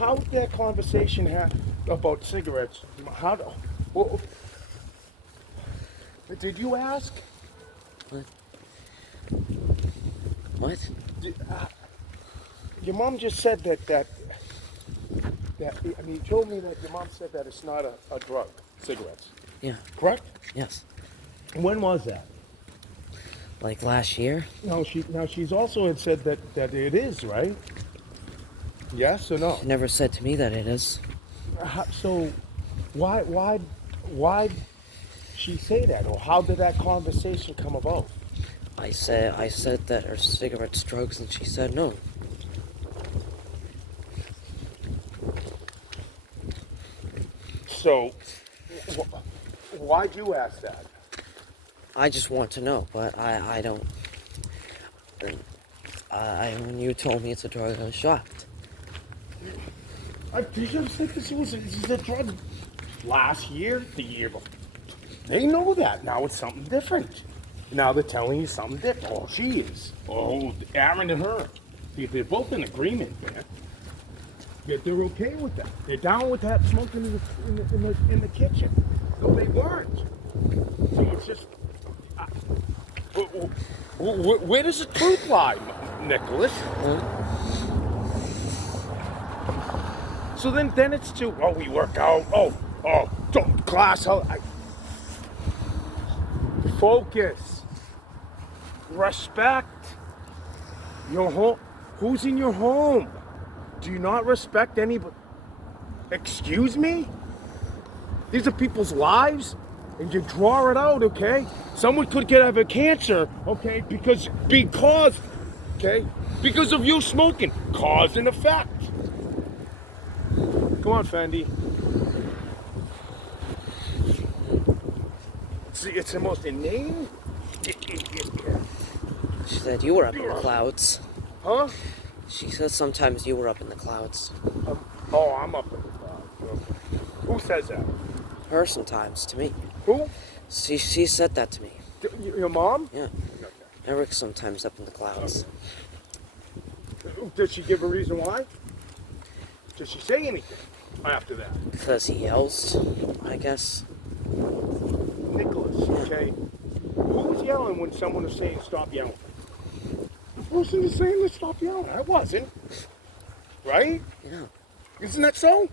how did that conversation about cigarettes? How? Well, did you ask? What? What? Your mom just said that. I mean, you told me that your mom said that it's not a drug, cigarettes. Yeah. Correct? Yes. When was that? Like last year? No, she's also had said that it is, right? Yes or no? She never said to me that it is. So, why she say that, or how did that conversation come about? I said that are cigarettes drugs, and she said no. So, why'd you ask that? I just want to know, but I don't. When you told me it's a drug, I was shocked. I just said this was a drug last year, the year before. They know that. Now it's something different. Now they're telling you something different. Oh, she is. Oh, Aaron and her. They're both in agreement, man. Yet they're okay with that. They're down with that smoking in the kitchen. No, they weren't. So it's just. Where does the truth lie, Nicholas? So then it's too. Oh, we work out. Don't class. Focus. Respect. Your home. Who's in your home? Do you not respect anybody? Excuse me? These are people's lives, and you draw it out, okay? Someone could have a cancer, okay, because of you smoking. Cause and effect. Come on, Fendi. See, it's the most inane. She said you were up in the clouds. Huh? She said sometimes you were up in the clouds. I'm up in the clouds. Who says that? Her sometimes, to me. Who? She said that to me. Your mom? Yeah. Eric's sometimes up in the clouds. Did she give a reason why? Did she say anything after that? Because he yells, I guess. Nicholas, okay? Who's yelling when someone is saying stop yelling? The person is saying let's stop yelling. I wasn't. Right? Yeah. Isn't that so?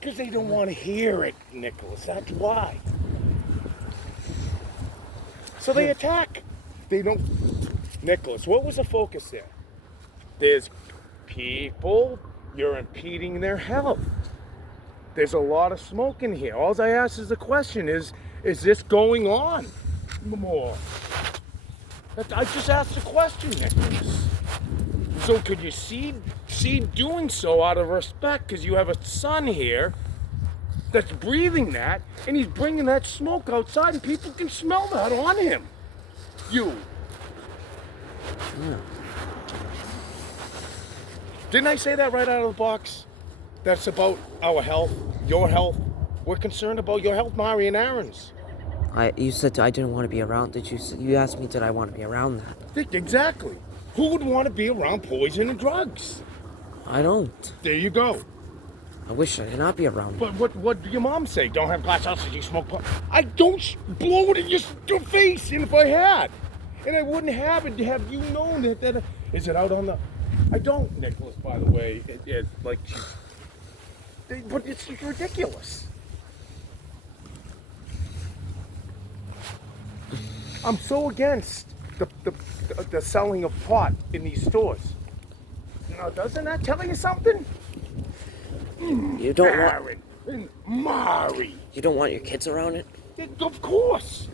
Because they don't want to hear it, Nicholas. That's why. So they attack. They don't. Nicholas, what was the focus there? There's people, you're impeding their health. There's a lot of smoke in here. All I ask is the question is this going on more? I just asked the question, Nicholas. So could you see doing so out of respect because you have a son here that's breathing that and he's bringing that smoke outside and people can smell that on him. You. Yeah. Didn't I say that right out of the box? That's about our health, your health. We're concerned about your health, Mari and Aaron's. You said I didn't want to be around. You asked me did I want to be around that? Exactly. Who would want to be around poison and drugs? I don't. There you go. I wish I could not be around that. But what did your mom say? Don't have glass houses, you smoke pot. I don't blow it in your face, and if I had. And I wouldn't have it have you known that is it out on the... I don't, Nicholas, by the way. It's like... But it's ridiculous. I'm so against the selling of pot in these stores. Now, doesn't that tell you something? You don't Aaron and Mari. You don't want your kids around it? Of course.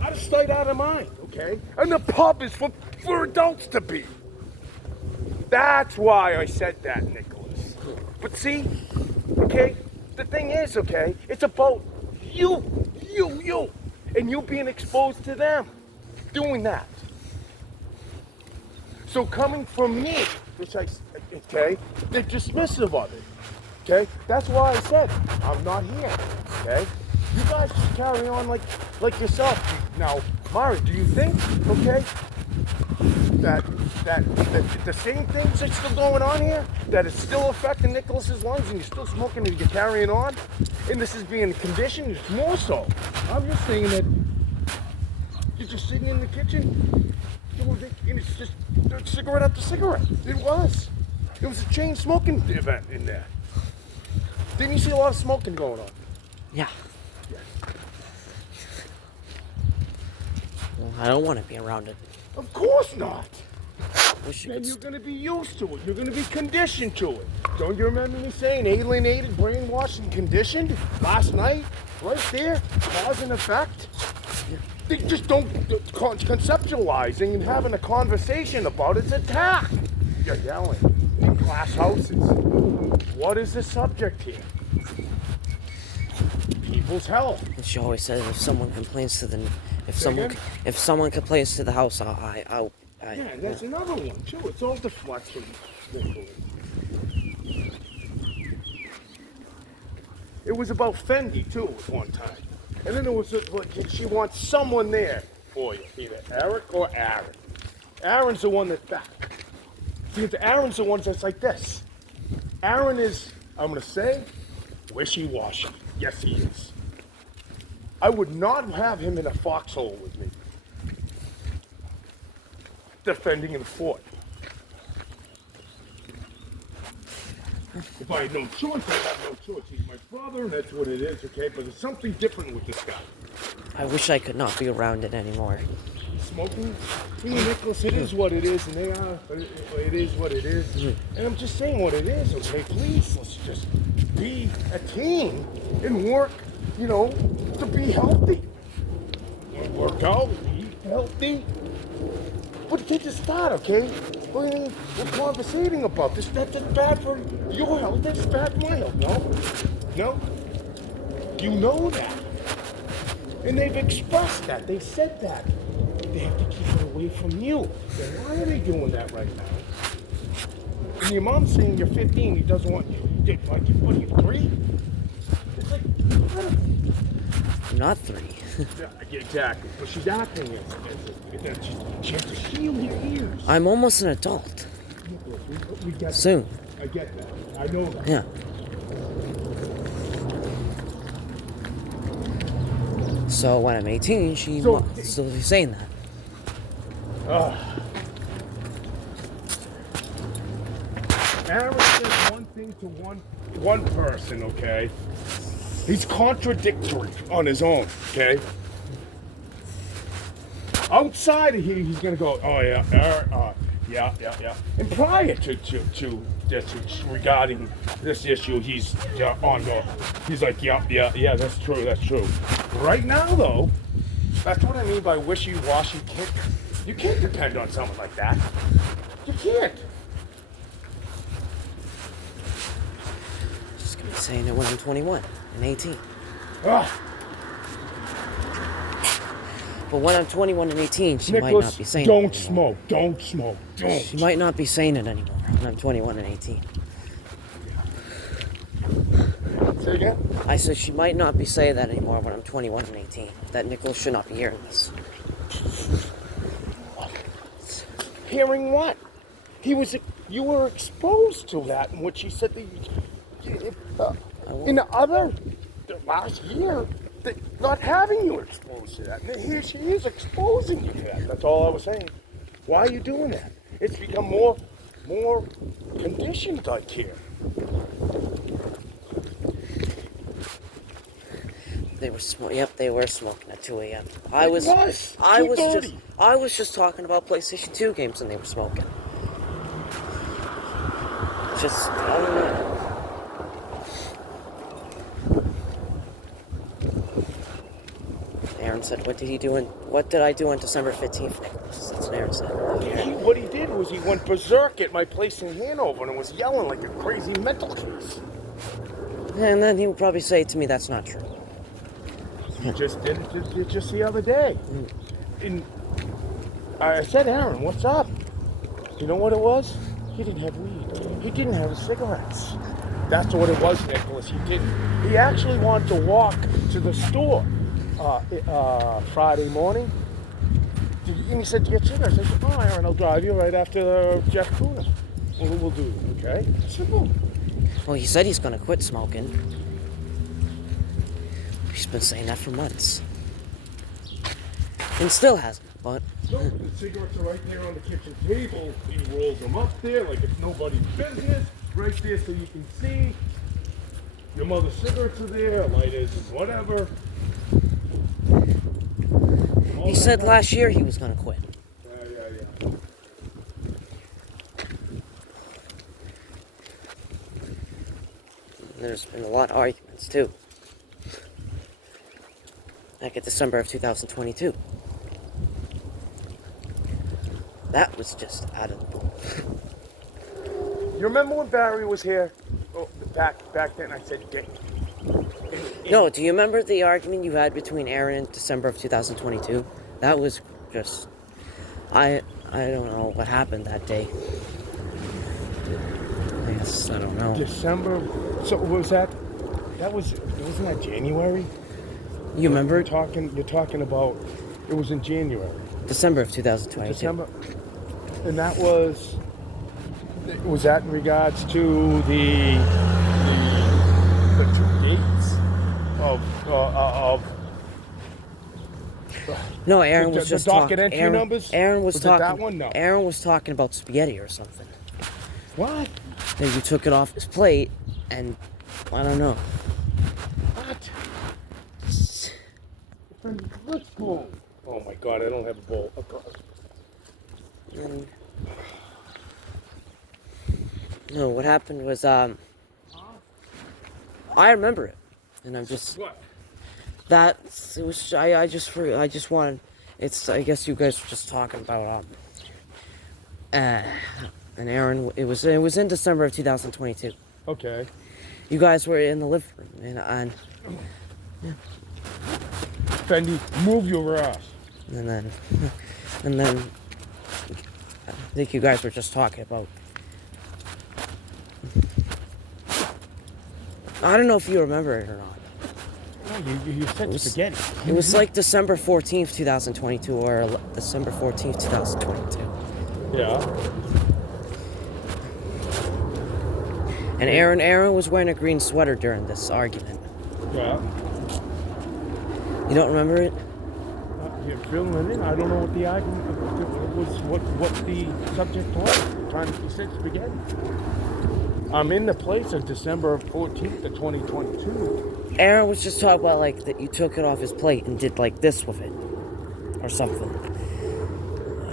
Out of sight, out of mind, okay? And the pub is for adults to be. That's why I said that, Nicholas. But see, okay, the thing is, okay, it's about you, and you being exposed to them doing that. So coming from me, okay, they're dismissive of it, okay? That's why I said, I'm not here, okay? You guys just carry on like yourself. Now, Mari, do you think, okay, the same things that's still going on here, that it's still affecting Nicholas's lungs, and you're still smoking and you're carrying on, and this is being conditioned. It's more so. I'm just saying that you're just sitting in the kitchen, and it's just cigarette after cigarette. It was a chain smoking event in there. Didn't you see a lot of smoking going on? Yeah. Yeah. Well, I don't want to be around it. Of course not. Wish you Then could you're going to be used to it. You're going to be conditioned to it. Don't you remember me saying alienated, brainwashed, and conditioned last night? Right there, cause and effect. They just don't conceptualizing and having a conversation about its attack. You're yelling in glass houses. What is the subject here? People's health. And she always says if someone complains to the, if Say someone, again? if someone complains to the house, Yeah, and that's another one too. It's all deflection. It was about Fendi too at one time. And then it was she wants someone there for you, either Eric or Aaron. Aaron's the one that's back. Because Aaron's the one that's like this. Aaron is, I'm gonna say, wishy-washy. Yes, he is. I would not have him in a foxhole with me, defending the fort. If I had no choice, I have no choice. He's my brother, and that's what it is, okay? But there's something different with this guy. I wish I could not be around it anymore. Smoking, me and Nicholas, it is what it is, and they are, it is what it is. And I'm just saying what it is, okay? Please, let's just be a team and work, to be healthy. Work out, eat healthy. But take the start, okay? We're conversating about this. That's bad for your health. That's bad for my health. No? You know that. And they've expressed that. They said that. They have to keep it away from you. Then why are they doing that right now? And your mom's saying you're 15. He doesn't want you. What are you, 3? It's like, I'm not 3. yeah, exactly. But she's acting as she has to shield your ears. I'm almost an adult. We get that. Soon. I get that. I know that. Yeah. So when I'm 18, she'll be saying that. Aaron says one thing to one person, okay? He's contradictory on his own, okay? Outside of here, he's gonna go, oh yeah, Aaron, yeah. And prior to regarding this issue, he's on the. He's like, yeah, that's true. Right now, though, that's what I mean by wishy-washy. You can't depend on someone like that. You can't. She's gonna be saying it when I'm 21 and 18. Ugh. But when I'm 21 and 18, she Nicholas, might not be saying don't it anymore. smoke. Don't smoke. Don't. She might not be saying it anymore when I'm 21 and 18. Say again? I said she might not be saying that anymore when I'm 21 and 18. That Nicholas should not be hearing this. Hearing what? You were exposed to that, and what she said in the last year, not having you exposed to that. And here she is exposing you to that. That's all I was saying. Why are you doing that? It's become more conditioned like here. They were they were smoking at 2 a.m. I was 2:30. just talking about PlayStation 2 games and they were smoking. Just, I don't know. Aaron said, what did I do on December 15th, Nicholas? That's what Aaron said. What he did was he went berserk at my place in Hanover and was yelling like a crazy mental case. And then he would probably say to me, that's not true. He just did it just the other day. And I said, Aaron, what's up? You know what it was? He didn't have weed. He didn't have cigarettes. That's what it was, Nicholas. He didn't. He actually wanted to walk to the store Friday morning. And he said, get cigarettes. I said, oh, Aaron, I'll drive you right after Jeff Kuna. We'll do it, okay? Simple. Well, he said he's gonna quit smoking. He's been saying that for months. And still hasn't, but... No, the cigarettes are right there on the kitchen table. He rolls them up there like it's nobody's business. Right there so you can see. Your mother's cigarettes are there, lighters, whatever. He said last year he was gonna quit. Yeah. There's been a lot of arguments, too. Back in December of 2022. That was just out of the blue. You remember when Barry was here? Oh, back then I said Dick. No, do you remember the argument you had between Aaron in December of 2022? That was just... I don't know what happened that day. I guess, I don't know. December. So was that? Wasn't that January? You remember? You're talking about. It was in January. December of 2022. December. And that was that in regards to the two dates of No, Aaron was the just docket talking. entry numbers? Aaron was Was it talking. that one? No. Aaron was talking about spaghetti or something. what? Then you took it off his plate, and I don't know. What? Let's go. Oh my God! I don't have a bowl. And, no, what happened was I remember it, and I'm just What? that it was. I just wanted. It's. I guess you guys were just talking about and Aaron. It was in December of 2022. Okay. You guys were in the living room, and Fendi, move your ass. and then I think you guys were just talking about. I don't know if you remember it or not. No, you said spaghetti. It was like December 14th, 2022, or December 14th, 2022. Yeah. And Aaron was wearing a green sweater during this argument. Yeah. You don't remember it? You're filling it in. I don't know what the argument was. What the subject was. You said spaghetti. I'm in the place of December 14th of 2022. Aaron was just talking about like that you took it off his plate and did like this with it, or something.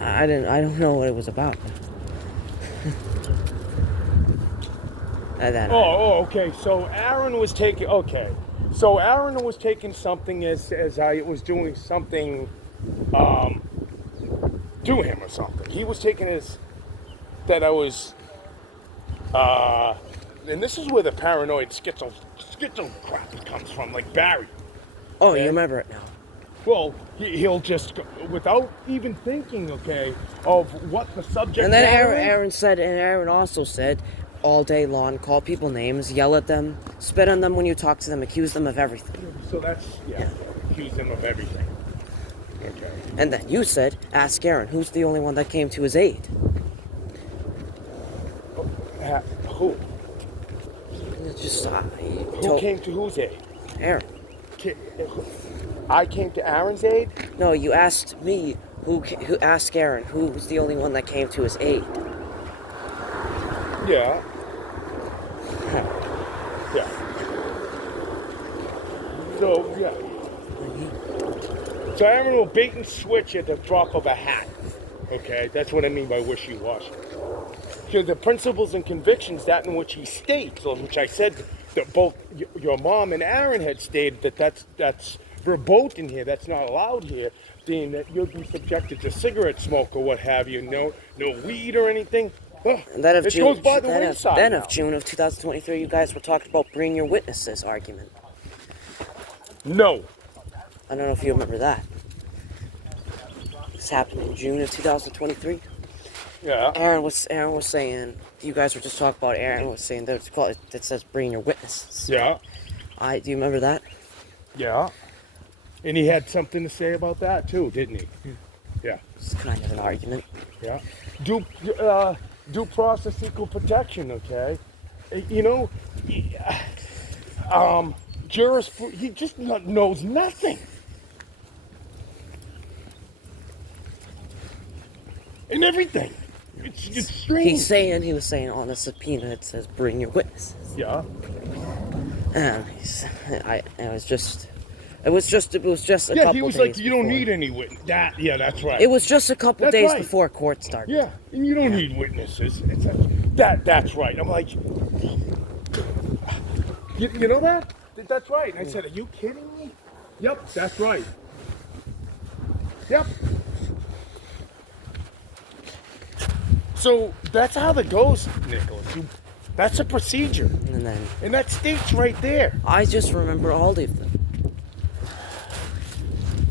I don't know what it was about. Okay. So Aaron was taking. Okay. So Aaron was taking something as I was doing something, to him or something. He was taking as that I was. And this is where the paranoid schizo crap comes from, like Barry. Oh, Okay? you remember it now. Well, he'll just, without even thinking, okay, of what the subject And then matter is. Aaron also said, all day long, call people names, yell at them, spit on them when you talk to them, accuse them of everything. So that's, accuse him of everything. Okay. And then you said, ask Aaron, who's the only one that came to his aid? Who? It's just, Who came to whose aid? Aaron. I came to Aaron's aid? No, you asked me, who asked Aaron, who was the only one that came to his aid? Yeah. Yeah. So, yeah. So Aaron will bait and switch at the drop of a hat. Okay? That's what I mean by wishy-washy. So the principles and convictions, that in which he states, or which I said that both your mom and Aaron had stated that's verboten here, that's not allowed here, being that you'll be subjected to cigarette smoke or what have you, no weed or anything. And then It goes by the wayside Then now. of June of 2023, you guys were talking about bring your witnesses argument. No. I don't know if you remember that. This happened in June of 2023. Yeah. Aaron was saying, you guys were just talking about Aaron was saying that it says bring your witnesses. Yeah. Do you remember that? Yeah. And he had something to say about that too, didn't he? Yeah. It's kind of an argument. Yeah. Due process equal protection, okay? You know, jurisprudence, he just knows nothing. And everything. It's strange. He was saying on the subpoena it says bring your witnesses. Yeah. And it was just a Yeah, couple he was days like, you don't before. need any witness. That's right. It was just a couple That's days right. before court started. Yeah, and you don't need witnesses. That's right. I'm like, you know that? That's right. And I said, are you kidding me? Yep, that's right. Yep. So that's how it goes, Nicholas. That's a procedure. And that states right there. I just remember all of them.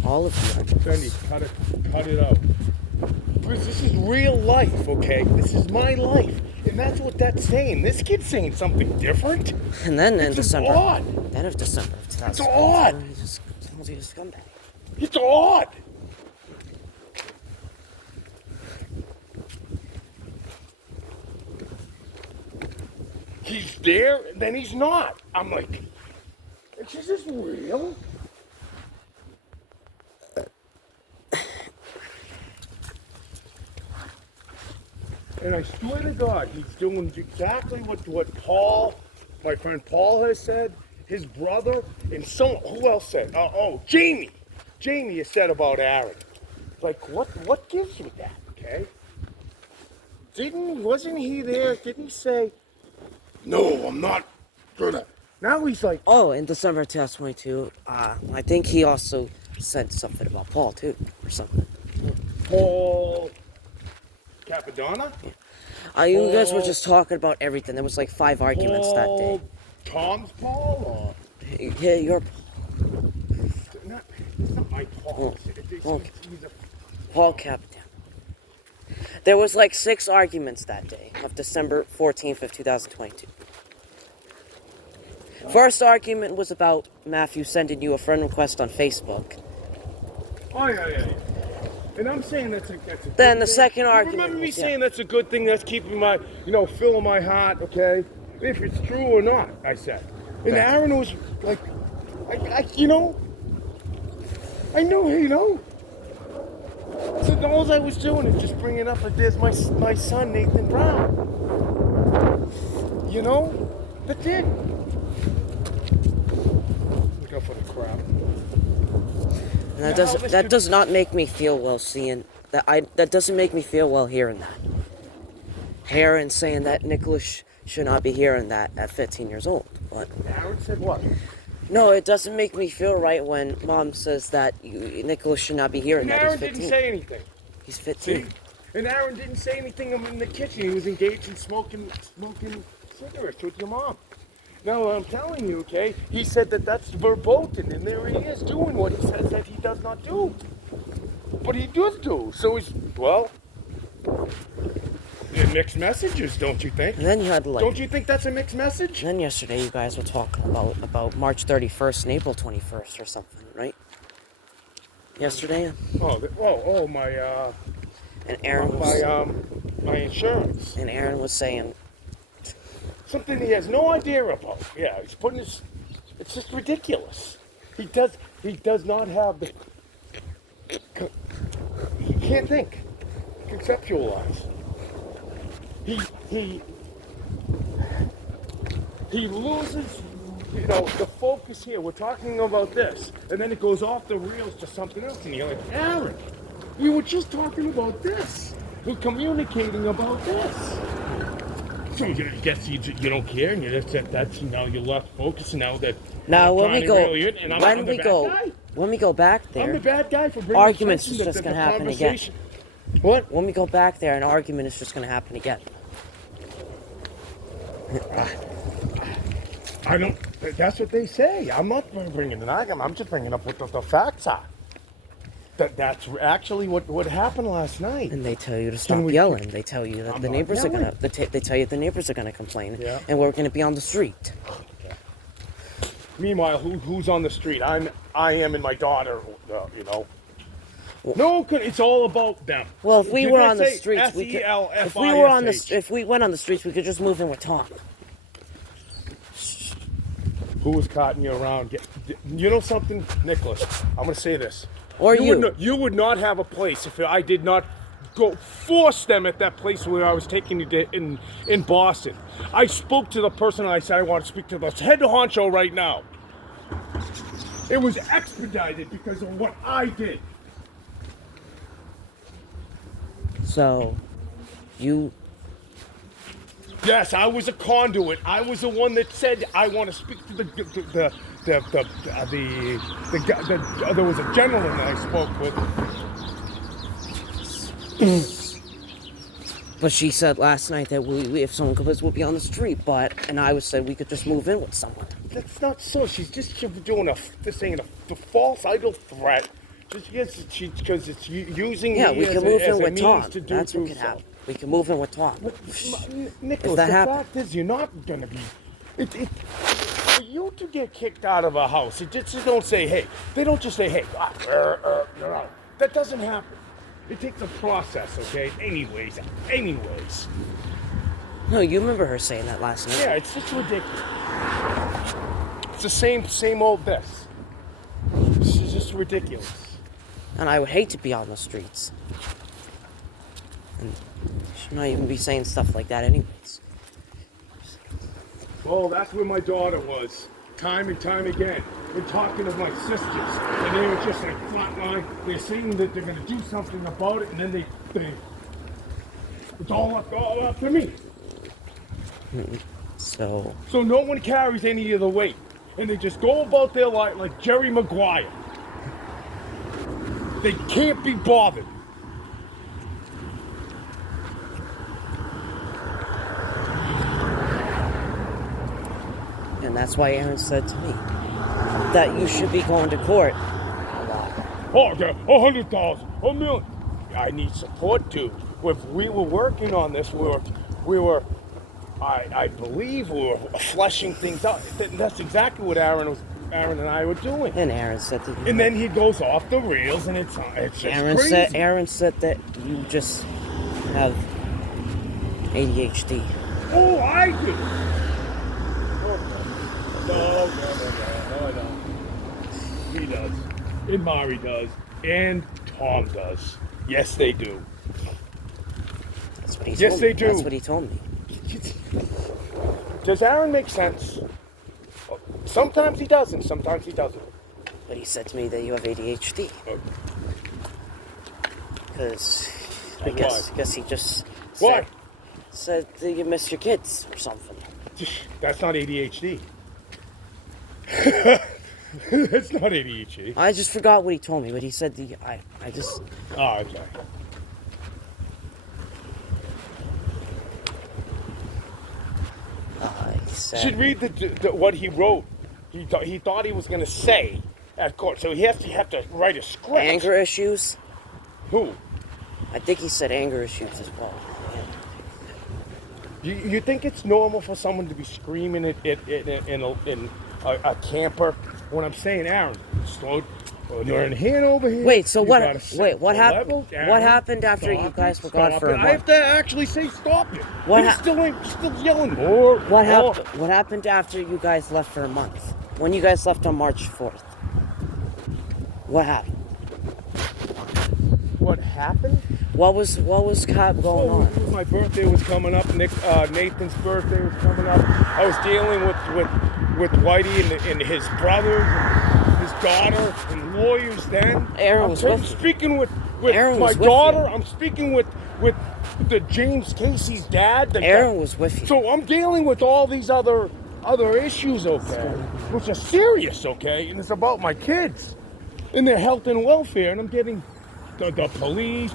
All of them. Fendi, cut it out. Because this is real life, okay? This is my life. And that's what that's saying. This kid's saying something different. And then in It's December. odd. Then of December. It's odd. He just calls you a scumbag. It's odd. He's there, then he's not. I'm like, is this real? And I swear to God, he's doing exactly what Paul, my friend Paul has said, his brother, and who else said? Jamie. Jamie has said about Aaron. Like, what gives you that, okay? Wasn't he there? Didn't he say, no, I'm not gonna. Now he's like, Oh, in December 2022, I think he also said something about Paul too, or something. Paul Capadonna? You guys were just talking about everything. There was like 5 arguments that day. Tom's Paul? Yeah, your It's not my Paul. He's a Paul Capitan. There was like 6 arguments that day of December 14th of 2022. First argument was about Matthew sending you a friend request on Facebook. Oh, yeah. And I'm saying that's a Then good the thing. second You argument remember me was- saying that's a good thing, that's keeping my, filling my heart, okay? If it's true or not, I said. And Right. Aaron was like, I know. So all I was doing is just bringing up that there's my son, Nathan Brown. That's it. Look out for the crowd. And that does not make me feel well seeing that. That doesn't make me feel well hearing that. Aaron saying that Nicholas should not be hearing that at 15 years old. But Aaron said what? no, it doesn't make me feel right when Mom says that Nicholas should not be hearing And that. Aaron He's 15. didn't say anything. He's 15. See? And Aaron didn't say anything in the kitchen. He was engaged in smoking cigarettes with your mom. Now, I'm telling you, okay, he said that that's verboten, and there he is doing what he says that he does not do. But he does do. So they're mixed messages, don't you think? And then you had Don't you think that's a mixed message? And then yesterday you guys were talking about March 31st and April 21st or something, right? Yesterday. My And Aaron was my insurance. and Aaron was saying Something he has no idea about. Yeah, he's putting his. It's just ridiculous. He does not have the. He can't think, conceptualize. He loses, the focus here. We're talking about this, and then it goes off the rails to something else, and you're like, Aaron, we were just talking about this. We're communicating about this. So I guess you don't care, and you just said you lost focus, and now that. now when we go and I'm the bad guy? when we go back I'm the there, bad guy for bringing arguments attention is just to gonna the happen again. conversation. What? when we go back there, an argument is just gonna happen again. I don't. That's what they say. I'm not bringing an argument. I'm just bringing up what the facts are. That's actually what happened last night. And they tell you to stop yelling. They tell you that I'm the not neighbors are yelling. gonna. They tell you the neighbors are gonna complain, Yeah. and we're gonna be on the street. Meanwhile, who's on the street? I am and my daughter. No, it's all about them. Well, if we You're were gonna on the say streets, we could. SELFISH. If we were on the, if we went on the streets, we could just move in with Tom. Who was carting you around? You know something, Nicholas? I'm gonna say this. Or you. You would not have a place if I did not go force them at that place where I was taking you in Boston. I spoke to the person and I said I want to speak to the head honcho right now. It was expedited because of what I did. So, you. Yes, I was a conduit. I was the one that said I want to speak to there was a gentleman that I spoke with. But she said last night that we if someone could visit, we'll be on the street. And I said we could just move in with someone. That's not so. She's just doing saying a false idle threat. Just because it's using Yeah, me we as can move as in a with means Tom. to do That's what so. could happen. We can move in with Tom. Nicholas, that the happened- fact is, you're not gonna be. For you to get kicked out of a house, it just don't say, hey. They don't just say, hey. No. That doesn't happen. It takes a process, okay? Anyways. No, you remember her saying that last night. Yeah, it's just ridiculous. It's the same old this. This is just ridiculous. And I would hate to be on the streets. And she should not even be saying stuff like that anyways. Well, that's where my daughter was, time and time again. We're talking of my sisters, and they were just like flatline. They're saying that they're gonna do something about it, and then they it's all up to me. So no one carries any of the weight, and they just go about their life like Jerry Maguire. They can't be bothered. and that's why Aaron said to me that you should be going to court a lot. Oh, yeah, 100,000, a million. I need support too. If we were working on this, I believe we were fleshing things out. That's exactly what Aaron and I were doing. And Aaron said that. And then he goes off the rails, and it's just crazy. Aaron said that you just have ADHD. Oh, I do. No. He does. And Mari does. And Tom does. Yes, they do. That's what he Yes, told they me. do. That's what he told me. Does Aaron make sense? Sometimes he does, and sometimes he doesn't. But he said to me that you have ADHD. Oh. Because I Why? guess he just Why? said that you miss your kids or something. That's not ADHD. That's not ADHD. I just forgot what he told me, but he said I just. Oh, okay. He said. You should read what he wrote. He thought he was going to say at court, so he have to write a script. Anger issues? Who? I think he said anger issues as well. You think it's normal for someone to be screaming in a camper? When I'm saying, Aaron, slow. You're in hand over here. Wait, so You what? gotta sit Wait, what happened? level, Aaron. What happened after you Stop guys it, were gone stop for a it. month? I have to actually say stop it. What He's hap- still yelling more. What more. happened? What happened after you guys left for a month? When you guys left on March 4th? What happened? What happened? What was going Oh, on? my birthday was coming up. Nathan's birthday was coming up. I was dealing with Whitey and his brothers and his daughter and lawyers. Then Aaron was with you. speaking with Aaron my was with daughter. you. I'm speaking with the James Casey's dad. Aaron was with you. So I'm dealing with all these other issues, okay, which are serious, okay, and it's about my kids and their health and welfare, and I'm getting the police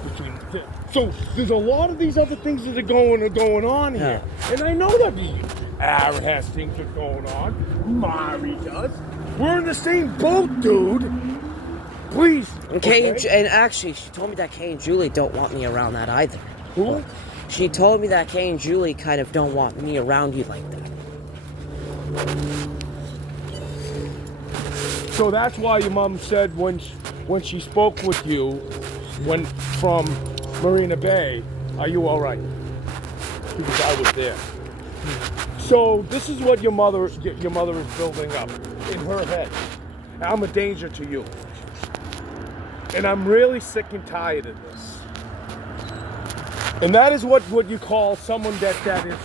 so there's a lot of these other things that are going on here, and I know that Aaron has things that are going on. Mari does. We're in the same boat, dude. Please. And and actually, she told me that Kay and Julie don't want me around that either. Who? She told me that Kay and Julie kind of don't want me around you like that. So that's why your mom said when she spoke with you, went from Marina Bay, are you all right? Because I was there. So this is what your mother is building up in her head. I'm a danger to you. And I'm really sick and tired of this. And that is what you call someone that is,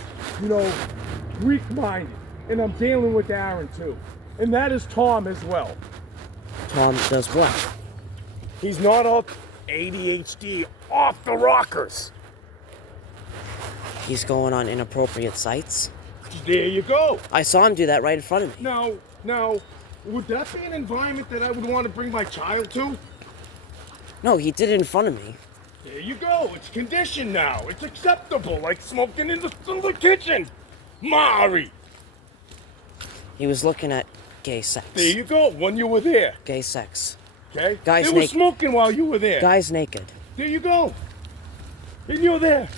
weak-minded. And I'm dealing with Aaron too. And that is Tom as well. Tom does what? He's not all ADHD off the rockers. He's going on inappropriate sites. There you go. I saw him do that right in front of me. Now, would that be an environment that I would want to bring my child to? No, he did it in front of me. There you go. It's conditioned now. It's acceptable, like smoking in the kitchen. Mari. He was looking at gay sex. There you go. When you were there. Gay sex. Okay? Guys they were naked. smoking while you were there. Guys naked. There you go. And you're there.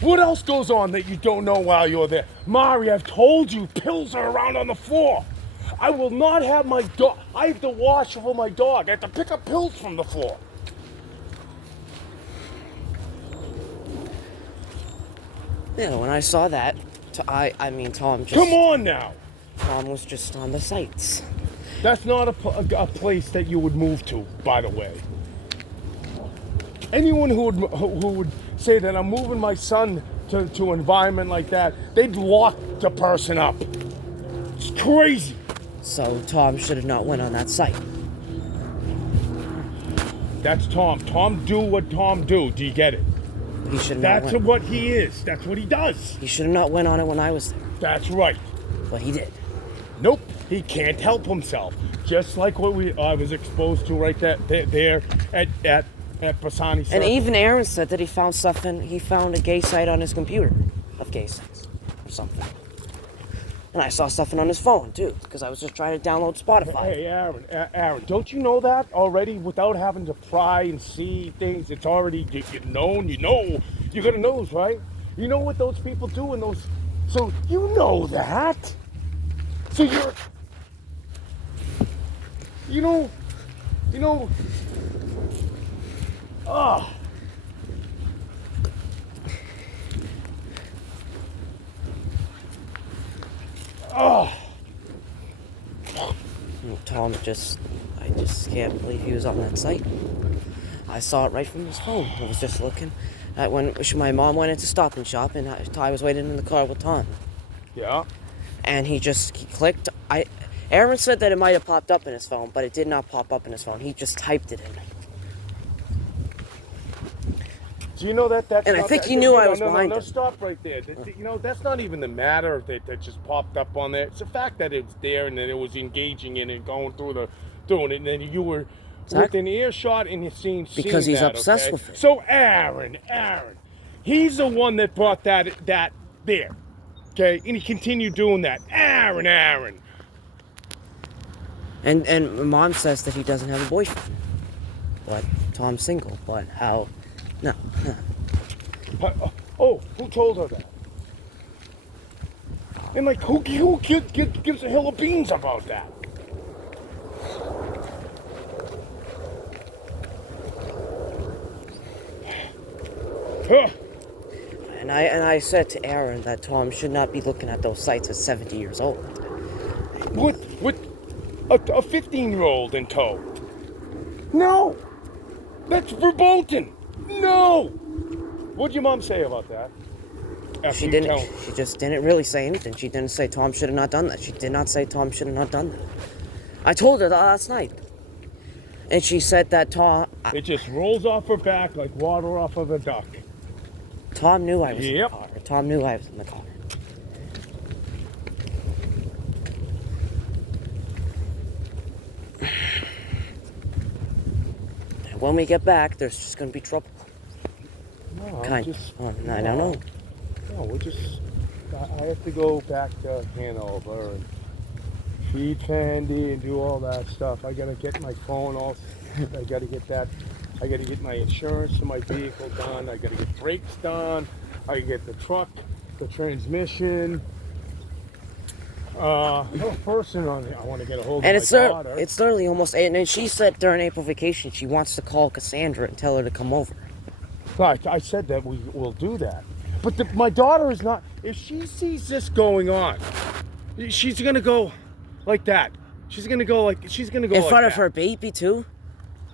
What else goes on that you don't know while you're there? Mari, I've told you, pills are around on the floor. I will not have my dog. I have to wash for my dog. I have to pick up pills from the floor. Yeah, when I saw that, Tom just... Come on now. Tom was just on the sites. That's not a place that you would move to, by the way. Anyone who would say that I'm moving my son to an environment like that, they'd lock the person up. It's crazy. So Tom should have not went on that site. That's Tom. Tom do what Tom do. Do you get it? He should have That's not went. what he is. That's what he does. He should have not went on it when I was there. That's right. But he did. Nope. He can't help himself. Just like what I was exposed to right there at Bassani Circle. And even Aaron said that he found a gay site on his computer of gay sex or something. And I saw something on his phone too, because I was just trying to download Spotify. Hey, Aaron, don't you know that already without having to pry and see things? It's already known. You got a nose, right? You know what those people do in those. So you know that. So you're. Ah. Oh. Tom I just can't believe he was on that site. I saw it right from his phone. I was just looking at when my mom went into Stop and Shop, and I was waiting in the car with Tom. Yeah. And he clicked. Aaron said that it might have popped up in his phone, but it did not pop up in his phone. He just typed it in. Do you know that? And I think he knew I was behind him. Stop right there. That's not even the matter that just popped up on there. It's the fact that it was there and that it was engaging in it, going through it, and then you were within earshot and you're seeing because he's that, obsessed okay? with it. So Aaron, he's the one that brought that there, okay? And he continued doing that. Aaron. And Mom says that he doesn't have a boyfriend, but Tom's single. But how? No. Oh, who told her that? And like, who gives a hill of beans about that? And I said to Aaron that Tom should not be looking at those sites at 70 years old. With a 15-year-old in tow. No! That's verboten! No! What'd your mom say about that? She didn't. She just didn't really say anything. She didn't say Tom should have not done that. She did not say Tom should have not done that. I told her that last night. And she said that Tom... It just rolls off her back like water off of a duck. Tom knew I was in the car. Tom knew I was in the car. And when we get back, there's just going to be trouble. No, I don't know. No, I have to go back to Hanover and feed Fendi and do all that stuff. I gotta get my phone off. I gotta get that. I gotta get my insurance for my vehicle done. I gotta get brakes done. I gotta get the truck, the transmission. A person on the, I want to get a hold And of my daughter. it's literally almost 8. And then she said during April vacation she wants to call Cassandra and tell her to come over. Right, I said that we will do that. But my daughter is not, if she sees this going on, she's going to go like that. She's going to go like In front of her baby too?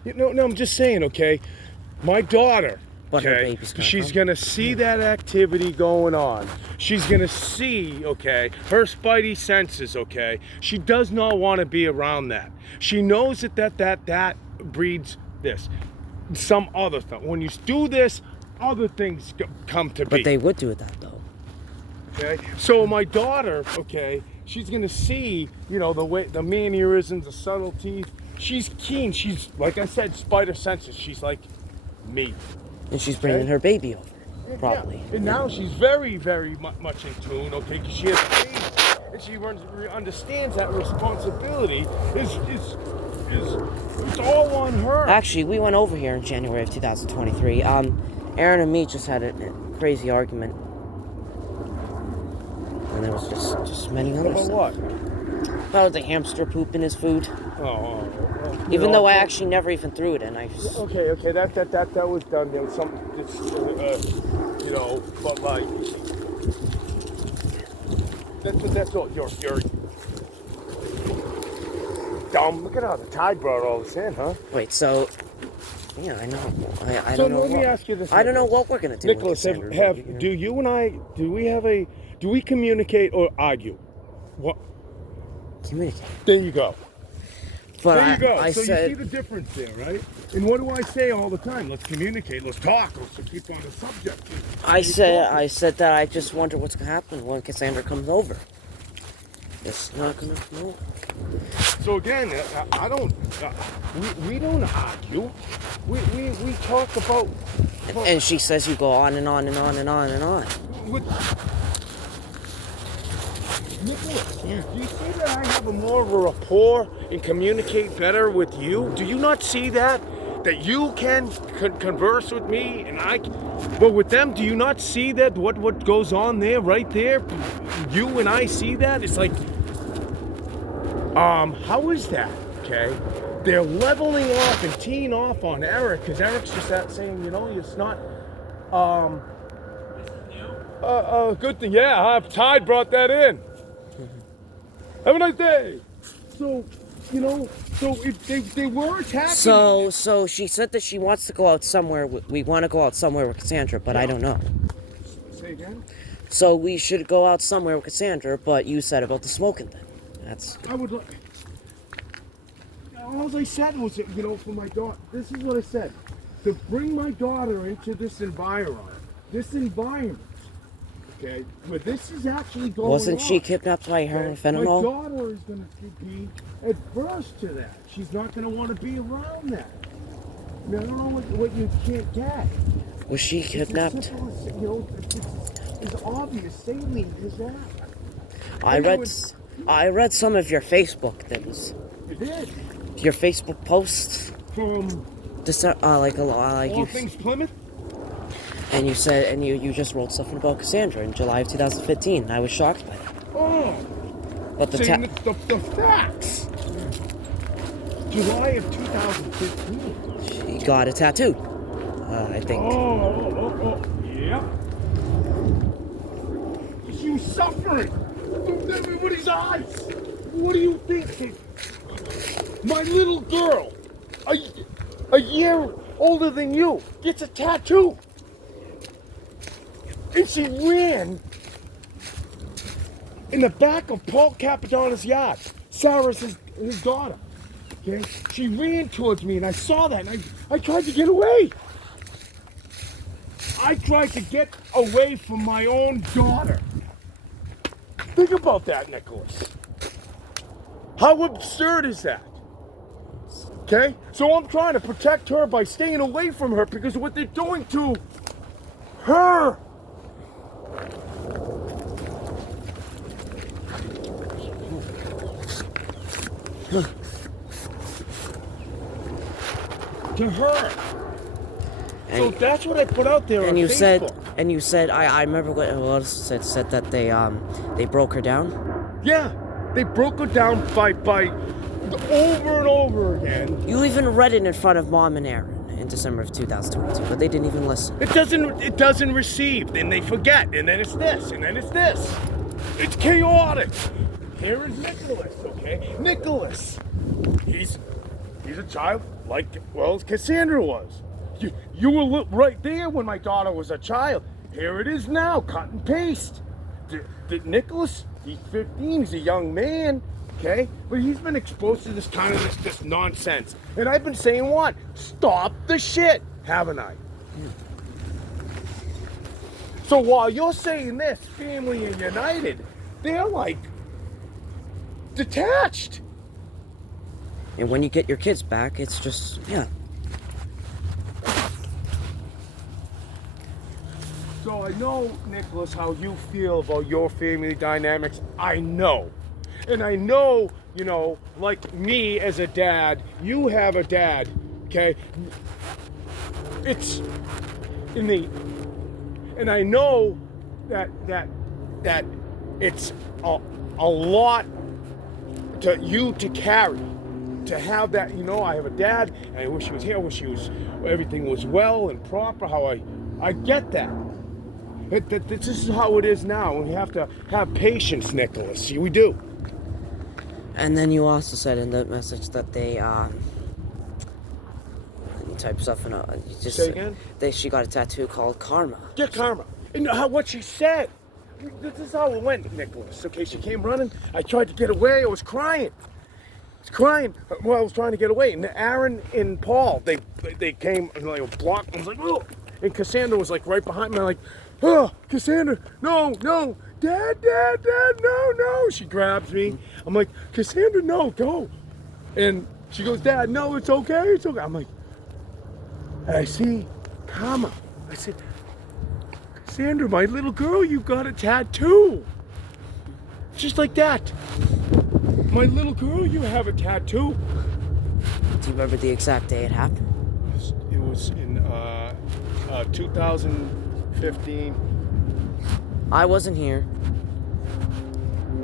No, I'm just saying, okay? My daughter, But her okay, baby's gonna she's come. going to see that activity going on. She's going to see, okay, her spidey senses, okay? She does not want to be around that. She knows that breeds this. Some other stuff. When you do this, other things come to be. But they would do that though. Okay, so my daughter, okay, she's gonna see, you know, the way, the mannerisms, the subtleties. She's keen. She's, like I said, spider senses. She's like me. And she's bringing her baby over, probably. Yeah. And now she's very, very much in tune, okay, because she has a baby, and she understands that responsibility is it's all on her. Actually, we went over here in January of 2023. Aaron and me just had a crazy argument. And there was just many other About stuff. what? About the hamster poop in his food. Even though I actually never even threw it in. I just... Okay, that was done. There was something, you know, but like, that's all. You're dumb. Look at how the tide brought all this in, huh? Wait, so... Yeah, I know. I So don't know let me what, ask you this. I don't know what we're going to do. Nicholas, do you and I, do we communicate or argue? What? Communicate. There you go. But There you go. I So said... you see the difference there, right? And what do I say all the time? Let's communicate. Let's talk. Let's keep on the subject. I said that I just wonder what's going to happen when Cassandra comes over. It's not going to come over. So again, I don't. We don't argue. We talk about. And she says you go on and on and on and on and on. Nicholas, Yeah. do you see that I have more of a rapport and communicate better with you? Do you not see that? That you can converse with me and I can, but with them, do you not see that what goes on there, right there? You and I see that? It's like, how is that? Okay? They're leveling off and teeing off on Eric, because Eric's just saying, you know, it's not, good thing, yeah, Tide brought that in. Have a nice day. So, you know, so if they were attacking. So she said that she wants to go out somewhere. We want to go out somewhere with Cassandra, but I don't know. Say again? So we should go out somewhere with Cassandra, but you said about the smoking thing. That's... I would. All I said was, you know, for my daughter. This is what I said. To bring my daughter into this environment. Okay, where this is actually going Wasn't on. she kidnapped by her and My fentanyl? daughter is going to be adverse to that. She's not going to want to be around that. I mean, I don't know what you can't get. Was she kidnapped? It's as simple as, you know, it's obvious. Saline is that. I read some of your Facebook things. You did. Your Facebook posts. From All things Plymouth. And you said, and you just wrote something about Cassandra in July of 2015. And I was shocked by that. Oh. But the facts. July of 2015. She got a tattoo. I think. Oh. Yeah. She was suffering. Look at his eyes. What do you think? My little girl, a year older than you, gets a tattoo. And she ran in the back of Paul Capodanno's yard. Sarah's his daughter. Okay? She ran towards me and I saw that and I tried to get away. I tried to get away from my own daughter. Think about that, Nicholas. How absurd is that? Okay? So I'm trying to protect her by staying away from her because of what they're doing to her. To her. So that's what I put out there on Facebook. You said, I remember what else said that they broke her down. Yeah, They broke her down by over and over again. You even read it in front of Mom and Aaron in December of 2022, but they didn't even listen. It doesn't receive, then they forget, and then it's this, and then it's this. It's chaotic. Here is Nicholas, okay? Nicholas. He's a child like, well, Cassandra was. You were right there when my daughter was a child. Here it is now, cut and paste. Nicholas, he's 15, he's a young man, okay? But he's been exposed to this kind of this nonsense. And I've been saying what? Stop the shit, haven't I? So while you're saying this, family and united, they're like detached. And when you get your kids back, it's just, yeah. So I know, Nicholas, how you feel about your family dynamics. I know. And I know, you know, like me as a dad, you have a dad, okay? It's innate. And I know that it's a lot to you to carry. To have that, you know, I have a dad, and I wish he was here, I wish everything was well and proper, how I get that. This is how it is now, and we have to have patience, Nicholas. We do. And then you also said in the message that they, you type stuff in you just Say again? she got a tattoo called Karma. Yeah, Karma. And what she said. This is how it went, Nicholas. Okay, she came running. I tried to get away. I was crying. Crying. Well, I was trying to get away, and Aaron and Paul, they came and like blocked. I was like, oh, and Cassandra was like right behind me. I'm like, oh, Cassandra, no, Dad, no. She grabs me. I'm like, Cassandra, no, go. And she goes, Dad, no, it's okay. I'm like, and I see Karma. I said, Cassandra, my little girl, you got a tattoo. Just like that. My little girl, you have a tattoo. Do you remember the exact day it happened? It was in 2015. I wasn't here.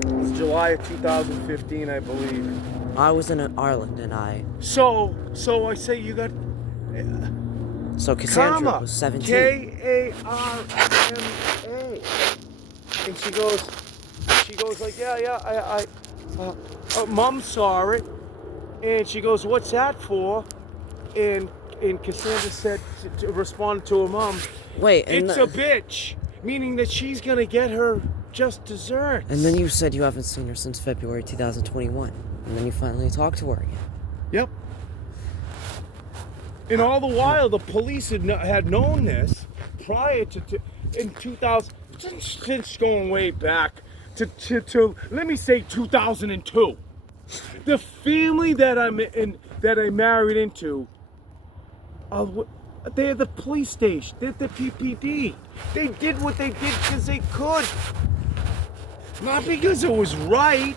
It was July of 2015, I believe. I was in Ireland, and I... So I say you got... So Cassandra Karma, was 17. Karma. And she goes like, yeah, Mom saw it, and she goes, what's that for? And Cassandra said, to respond to her mom, wait, it's a bitch, meaning that she's gonna get her just desserts. And then you said you haven't seen her since February 2021, and then you finally talked to her again. Yep. And all the while, the police had known this prior to in 2000, since going way back to let me say 2002. The family that I married into, they're the police station. They're the PPD. They did what they did because they could, not because it was right.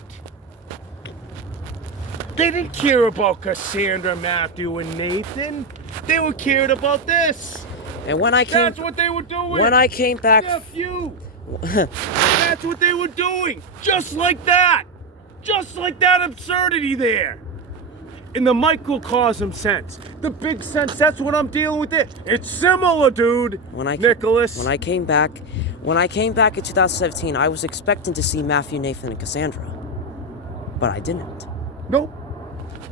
They didn't care about Cassandra, Matthew, and Nathan. They were cared about this. And when I came... That's what they were doing. When I came back... Nephew. That's what they were doing. Just like that. Just like that absurdity there. In the microcosm sense. The big sense, that's what I'm dealing with there. It's similar, dude. Nicholas. When I came back in 2017, I was expecting to see Matthew, Nathan, and Cassandra. But I didn't. Nope.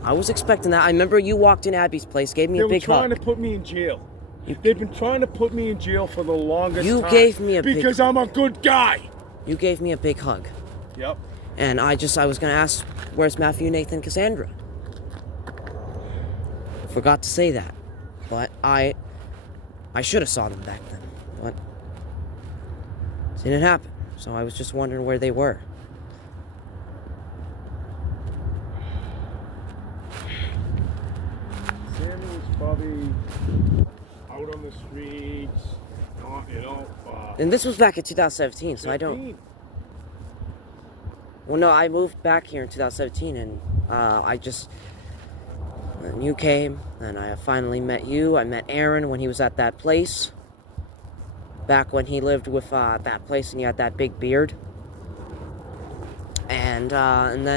I was expecting that. I remember you walked in Abby's place, gave me a big hug. They were trying to put me in jail. They've been trying to put me in jail for the longest time. You gave me a big hug. Because I'm a good guy. You gave me a big hug. Yep. And I was going to ask, where's Matthew, Nathan, Cassandra? Forgot to say that. But I should have saw them back then. But it didn't happen. So I was just wondering where they were. Cassandra was probably out on the streets, and this was back in 2017, so 15. I don't... Well, no, I moved back here in 2017, and when you came, and I finally met you. I met Aaron when he was at that place. Back when he lived with that place and he had that big beard. And and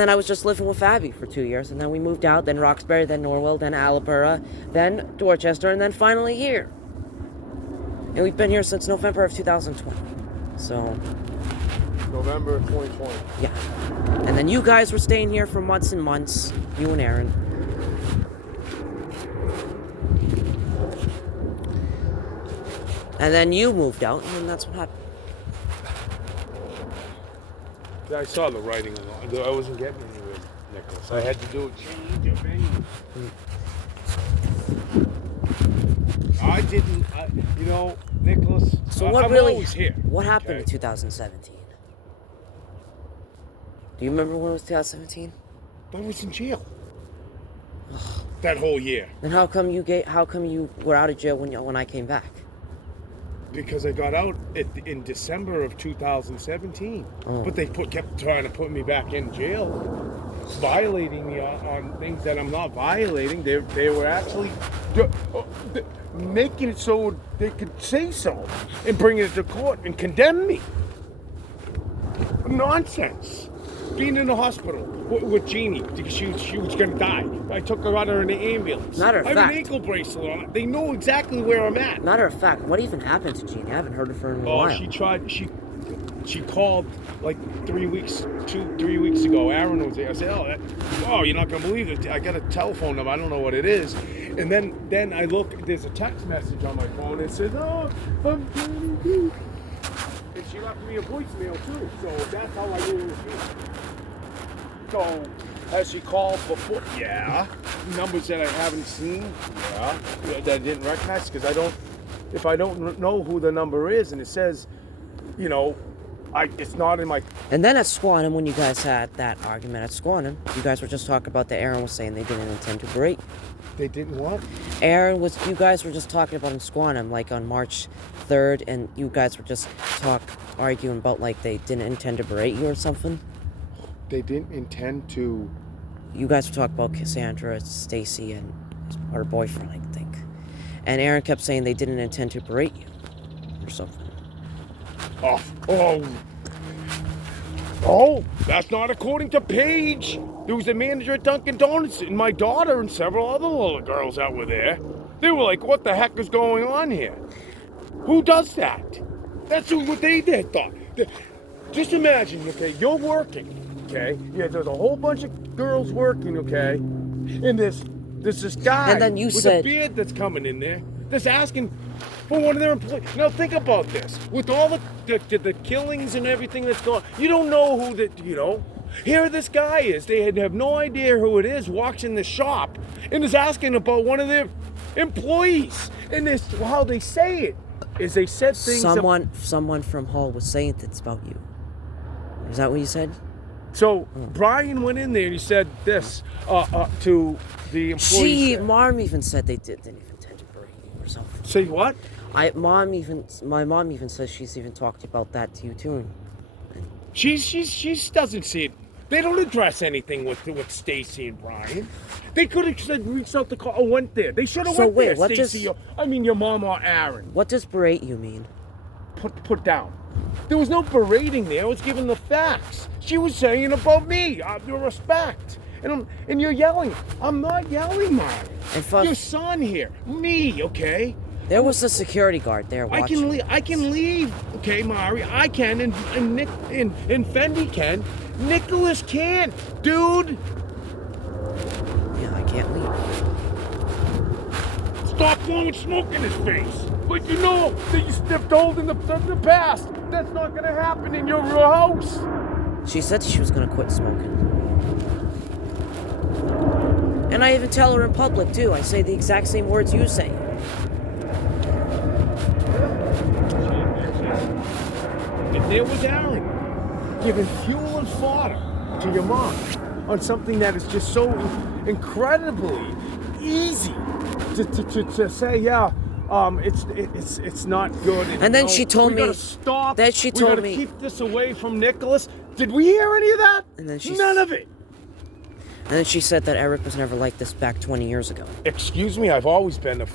then I was just living with Abby for 2 years, and then we moved out, then Roxbury, then Norwell, then Alabama, then Dorchester, and then finally here. And we've been here since November of 2020. So... November of 2020. Yeah. And then you guys were staying here for months and months, you and Aaron. And then you moved out, and that's what happened. I saw the writing along. I wasn't getting anywhere, Nicholas. I had to do a change of venue. I didn't, Nicholas. So I'm always here. What happened okay? in 2017? Do you remember when it was 2017? I was in jail. That whole year. Then how come you were out of jail when I came back? Because I got out in December of 2017. Oh. But they kept trying to put me back in jail, violating me on things that I'm not violating. They were actually making it so they could say so and bring it to court and condemn me. Nonsense. Being in the hospital with Jeannie because she was going to die. I took her out in the ambulance. Matter of I have fact. an ankle bracelet on. They know exactly where I'm at. Matter of fact, what even happened to Jeannie? I haven't heard of her in a while. She called like 3 weeks ago. Aaron was there. I said, you're not going to believe it. I got a telephone number. I don't know what it is. And then I look, there's a text message on my phone. It says, I'm calling you. And she left me a voicemail too. So that's how I knew it was you. So, has she called before? Yeah. Numbers that I haven't seen? Yeah. That I didn't recognize? Because if I don't know who the number is and it says, it's not in my... And then at Squantum, when you guys had that argument at Squantum, you guys were just talking about Aaron was saying they didn't intend to break. They didn't what? You guys were just talking about in Squantum, like on March 3rd, and you guys were just arguing about like they didn't intend to berate you or something. They didn't intend to... You guys were talking about Cassandra, Stacy, and her boyfriend, I think. And Aaron kept saying they didn't intend to berate you or something. Oh, that's not according to Paige. There was a manager at Dunkin' Donuts and my daughter and several other little girls that were there. They were like, what the heck is going on here? Who does that? That's what they did, thought. Just imagine, okay, you're working. Okay, yeah, there's a whole bunch of girls working, okay, and there's this guy and then you with said, a beard that's coming in there that's asking for one of their employees. Now think about this. With all the killings and everything that's going on, you don't know who here this guy is. They have no idea who it is, walks in the shop and is asking about one of their employees. And this, how they say it is they said things... Someone from Hall was saying things about you. Is that what you said? So Brian went in there and he said this to the employees. Mom even said they didn't even intend to berate you or something. Say what? My mom even says she's even talked about that to you too. She doesn't see it. They don't address anything with Stacy and Brian. They could have said reached out the car or went there. They should have went there, Stacy. Your mom or Aaron. What does berate you mean? Put down. There was no berating there. I was giving the facts. She was saying about me, your respect. And you're yelling. I'm not yelling, Mari. Your son here. Me, okay? There was a security guard there watching. I can leave, okay, Mari. I can, and Nick and Fendi can. Nicholas can't, dude. Yeah, I can't leave. Stop blowing smoke in his face. But you know that you stepped old in the past. That's not gonna happen in your house. She said she was gonna quit smoking. And I even tell her in public too. I say the exact same words you say. If there was Aaron giving fuel and fodder to your mom on something that is just so incredibly easy to say, yeah, it's not good. And then she told me. We gotta stop. Then she told me. We gotta keep this away from Nicholas. Did we hear any of that? And then none of it. And then she said that Eric was never like this back 20 years ago. Excuse me, I've always been a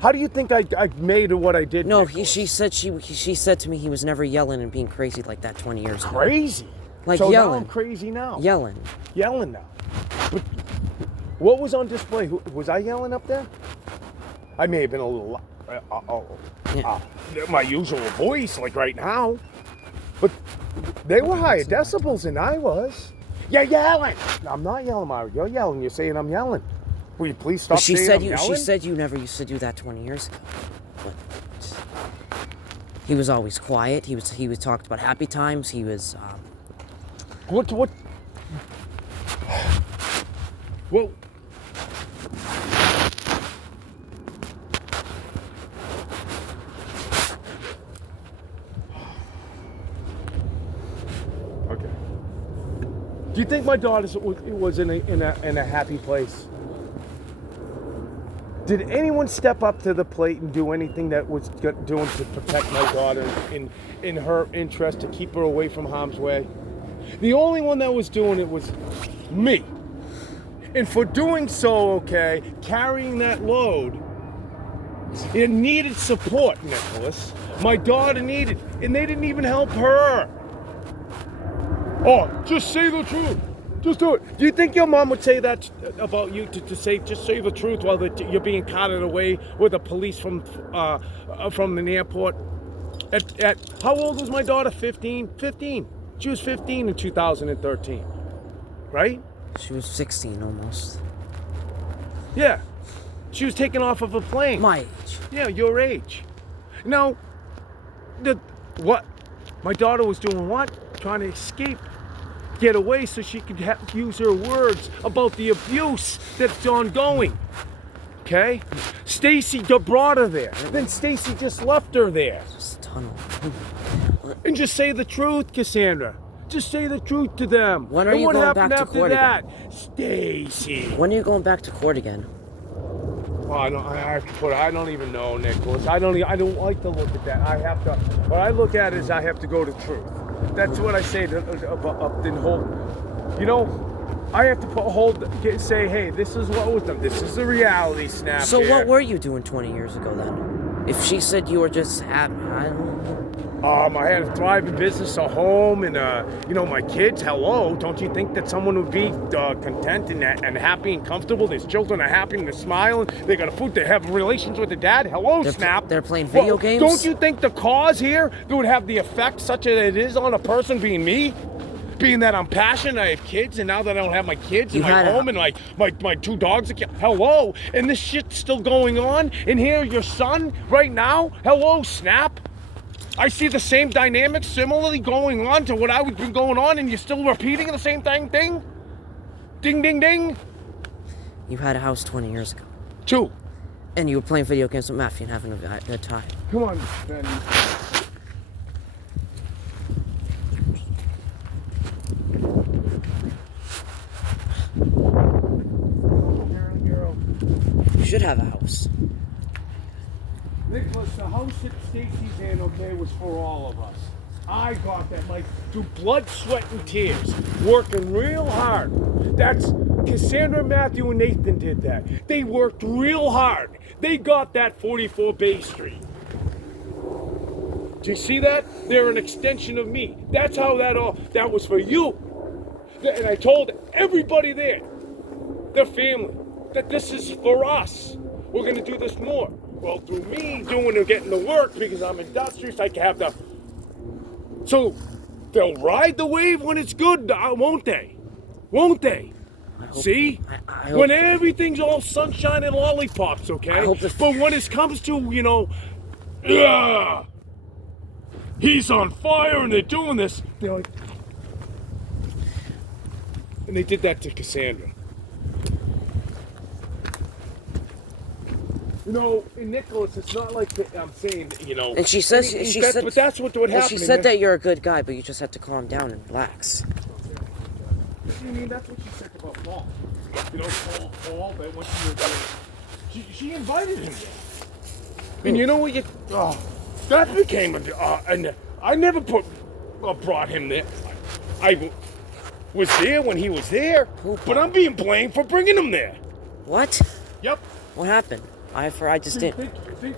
How do you think I made what I did? No, Nicholas? she said she said to me he was never yelling and being crazy like that 20 years ago. Crazy. Like so yelling. Now I'm crazy now. Yelling. Yelling now. But what was on display? Was I yelling up there? I may have been a little, my usual voice, like right now. But they were higher decibels than I was. You're yelling. No, I'm not yelling, Mario. You're yelling. You're saying I'm yelling. Will you please stop saying I'm yelling? She said you never used to do that 20 years ago. But he was always quiet. He was talked about happy times. He was. What? Well. Okay. Do you think my daughter was in a happy place? Did anyone step up to the plate and do anything that was doing to protect my daughter in her interest, to keep her away from harm's way? The only one that was doing it was me. And for doing so, okay, carrying that load, it needed support, Nicholas. My daughter needed, and they didn't even help her. Oh, just say the truth. Just do it. Do you think your mom would say that about you, to say, just say the truth while you're being carted away with the police from the airport? At how old was my daughter? 15? 15. She was 15 in 2013, right? She was 16 almost. Yeah. She was taken off of a plane. My age. Yeah, your age. Now, what? My daughter was doing what? Trying to escape, get away so she could use her words about the abuse that's ongoing. Okay? Stacy brought her there. Then Stacy just left her there. Just a tunnel. And just say the truth, Cassandra. Just say the truth to them. When are you going back to court again? Stacy. When are you going back to court again? Oh, I don't even know, Nicholas. I don't like to look at that. What I look at is I have to go to truth. That's what I say up in hold. You know, I have to say, hey, this is what was done. This is the reality snap. So here. what were you doing 20 years ago then? If she said you were just happy, I don't know. I had a thriving business, a home, and my kids. Hello, don't you think that someone would be content and happy and comfortable? Their children are happy and they're smiling. They got a food. They have relations with their dad. Hello, snap. They're playing video games. Don't you think the cause here that would have the effect such as it is on a person being me? Being that I'm passionate, I have kids, and now that I don't have my kids and my home and my two dogs, hello, and this shit's still going on. And here, your son, right now, hello, snap. I see the same dynamics similarly going on to what I was been going on, and you're still repeating the same thing. Ding, ding, ding. You had a house 20 years ago. 2. And you were playing video games with Matthew and having a good time. Come on, Ben. You should have a house. Nicholas, the house that Stacy's in, okay, was for all of us. I got that, through blood, sweat, and tears, working real hard. That's Cassandra, Matthew, and Nathan did that. They worked real hard. They got that 44 Bay Street. Do you see that? They're an extension of me. That's how that was for you. And I told everybody there, their family, that this is for us. We're going to do this more. Well, through me doing and getting the work, because I'm industrious, I can have the... So, they'll ride the wave when it's good, won't they? Won't they? See? When everything's all sunshine and lollipops, okay? But when it comes to, he's on fire and they're doing this, they're like... And they did that to Cassandra. In Nicholas, it's not like I'm saying, And she says, but that's what happened. She said that you're a good guy, but you just have to calm down and relax. I mean, that's what she said about Paul. Paul, that went to she invited him there. And you know what that became and I never brought him there. I was there when he was there, but I'm being blamed for bringing him there. What? Yep. What happened? I just You didn't. think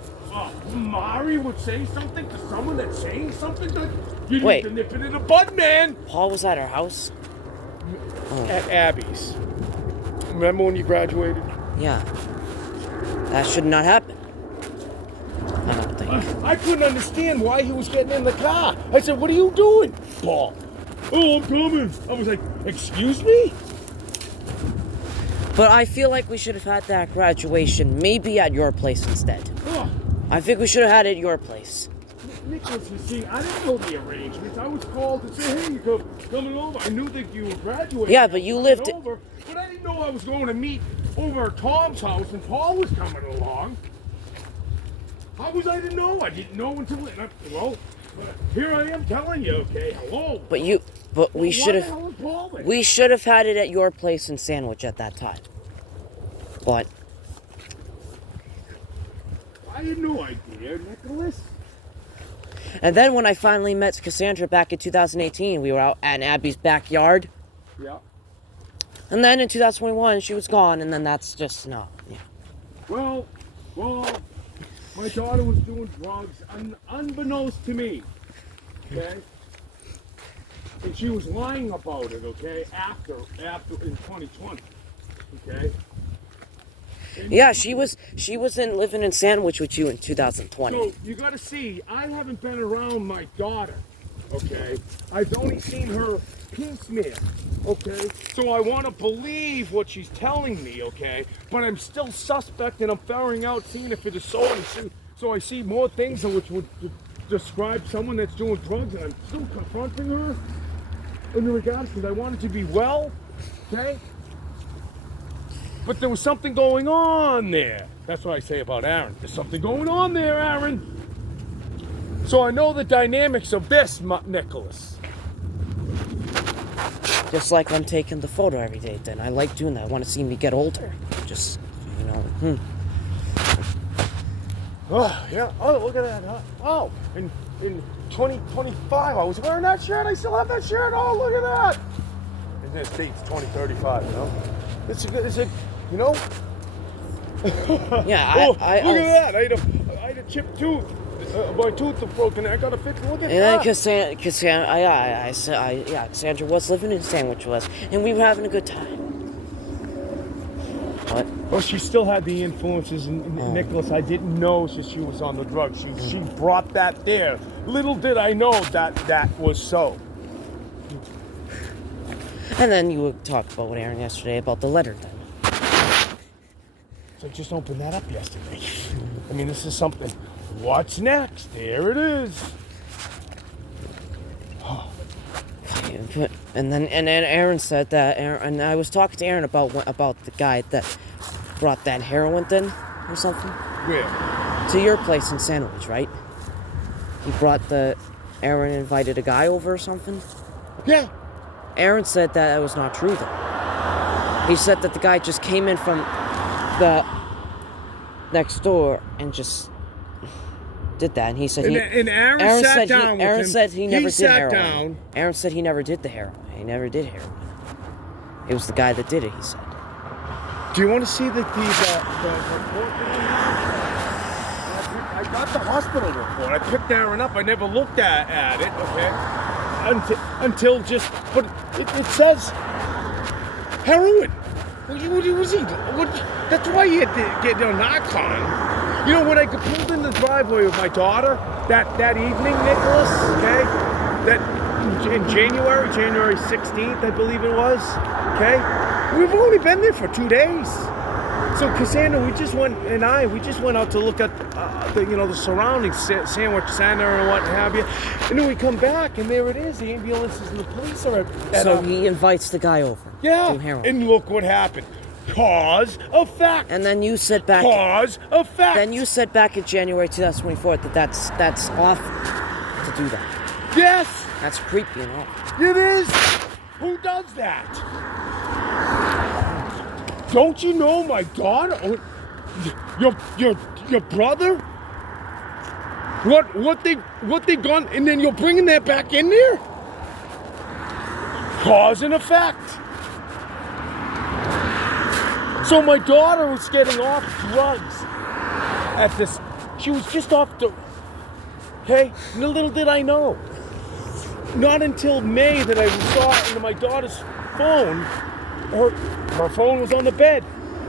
Mari would say something to someone that's saying something? That you need Wait. to nip it in the bud, man. Paul was at our house? At Abby's. Remember when you graduated? Yeah. That should not happen. I don't think. I couldn't understand why he was getting in the car. I said, "What are you doing, Paul?" "Oh, I'm coming." I was like, "Excuse me?" But I feel like we should have had that graduation maybe at your place instead. Oh, I think we should have had it at your place. Nicholas, you see, I didn't know the arrangements. I was called to say, "Hey, you're coming over." I knew that you were graduating. Yeah, but you lived it. over, but I didn't know I was going to meet over at Tom's house and Paul was coming along. How was I to know? I didn't know until well, here I am telling you. Okay, hello. But we should Why the have. hell is Paul there? We should have had it at your place in Sandwich at that time. But I had no idea, Nicholas. and then when I finally met Cassandra back in 2018, we were out at Abby's backyard. Yeah. And then in 2021, she was gone, and then that's just no. Yeah. Well, my daughter was doing drugs unbeknownst to me. Okay. And she was lying about it. Okay. After in 2020. Okay. And Yeah, she wasn't living in Sandwich with you in 2020. so you got to see, I haven't been around my daughter. Okay. I've only seen her piecemeal. Okay. So I want to believe what she's telling me. Okay. But I'm still suspect, and I'm ferreting out, seeing if it is so. So I see more things which would describe someone that's doing drugs, and I'm still confronting her in regards because I wanted to be well. Okay. But there was something going on there. That's what I say about Aaron. There's something going on there, Aaron. So I know the dynamics of this, Nicholas. Just like I'm taking the photo every day, then I like doing that. I want to see me get older. Just, you know. Oh, yeah. Oh, look at that. Huh? Oh, in 2025, I was wearing that shirt. I still have that shirt. Oh, look at that. And this date's 2035, you know? It's a, you know? Yeah, look at that. I had a chipped tooth. My tooth was broken. I got to fix it. Look at And then that. Cassandra was living in Sandwich with us, and we were having a good time. What? Well, she still had the influences, and Nicholas, I didn't know she was on the drugs. She brought that there. Little did I know that was so. And then you would talk about with Aaron yesterday about the letter then. So I just opened that up yesterday. I mean, this is something. What's next? There it is. And then Aaron said that, and I was talking to Aaron about the guy that brought that heroin then or something. Where? To your place in Sandwich, right? He brought Aaron invited a guy over or something. Yeah. Aaron said that was not true though. He said that the guy just came in from the next door and just did that, and he said and Aaron sat down with Aaron him. said he never did sat heroin. down. Aaron said he never did the heroin. He never did heroin. It was the guy that did it, he said. Do you want to see the report? I got the hospital report. I picked Aaron up. I never looked at it. Okay. Until just, but it says heroin. What was he? That's why he had to get a knock on. You know, when I pulled in the driveway with my daughter that evening, Nicholas, okay, that in January 16th, I believe it was, okay, we've only been there for 2 days. So Cassandra, we just went out to look at the surroundings, Sandwich Center and what have you, and then we come back and there it is, the ambulances and the police are at So he invites the guy over. yeah, To heroin. and look what happened. Cause of fact. And then you said back. Cause of fact. Then you said back in January 2024 that's awful to do that. Yes, That's creepy and awful. it is. Who does that? Don't you know my daughter? Your brother? What they gone, and then you're bringing that back in there? Cause and effect. So my daughter was getting off drugs at this. She was just off the. Hey, little did I know. Not until May that I saw into my daughter's phone. Her phone was on the bed.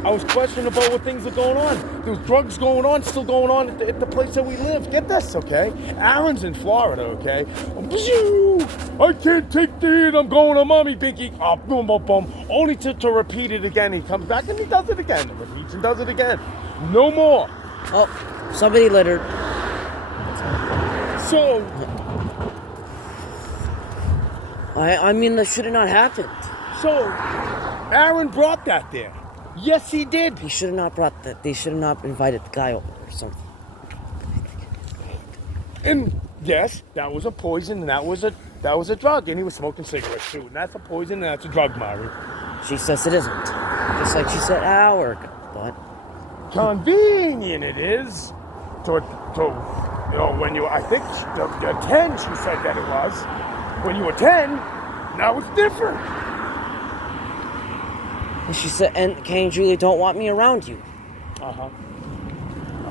I was questioning about what things are going on. There was drugs going on, still going on at the place that we live. Get this, okay? Aaron's in Florida, okay? I can't take the heat. I'm going to mommy, Binky. Oh, boom, boom, boom. Only to repeat it again. He comes back and he does it again. Repeats and does it again. No more. Oh, somebody littered. So, I mean, that should have not happened. so Aaron brought that there. Yes, he did. He should have not brought that. They should have not invited the guy over or something. And yes, that was a poison, and that was a drug, and he was smoking cigarettes too. And that's a poison, and that's a drug, Mari. She says it isn't. Just like she said an hour ago. But Convenient it is to when you, I think you're 10, she said that it was. When you were 10, now it's different. and she said, and Kay and Julie don't want me around you. Uh-huh.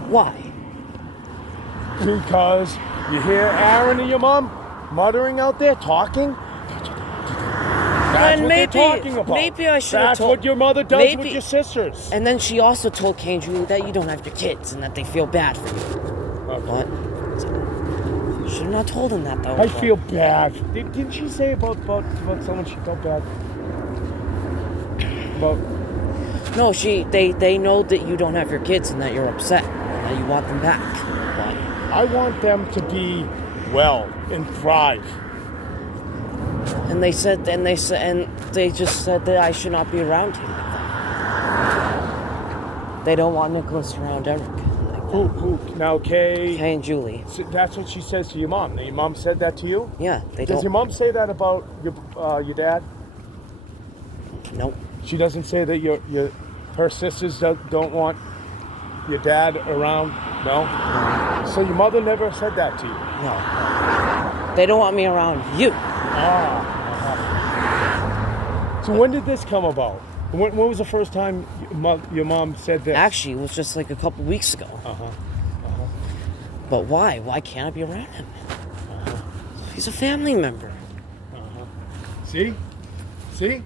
Why? Because you hear Aaron and your mom muttering out there, talking. That's And what maybe- they're talking about. maybe I should have That's told- what your mother does maybe- with your sisters. And then she also told Kay and Julie that you don't have your kids and that they feel bad for you. Okay. But should have not told them that though. I feel bad. Didn't she say about someone she felt bad? About No, they know that you don't have your kids and that you're upset and that you want them back. But I want them to be well and thrive. and they just said that I should not be around him. They don't want Nicholas around Eric. Like Who now, Kay? Kay and Julie. So that's what she says to your mom. Your mom said that to you? Yeah, they Does don't. your mom say that about your dad? Nope. She doesn't say that her sisters don't want your dad around? No? So your mother never said that to you? No. They don't want me around you. So when did this come about? When was the first time your mom said this? Actually, it was just like a couple weeks ago. But why? Why can't I be around him? He's a family member. See? See?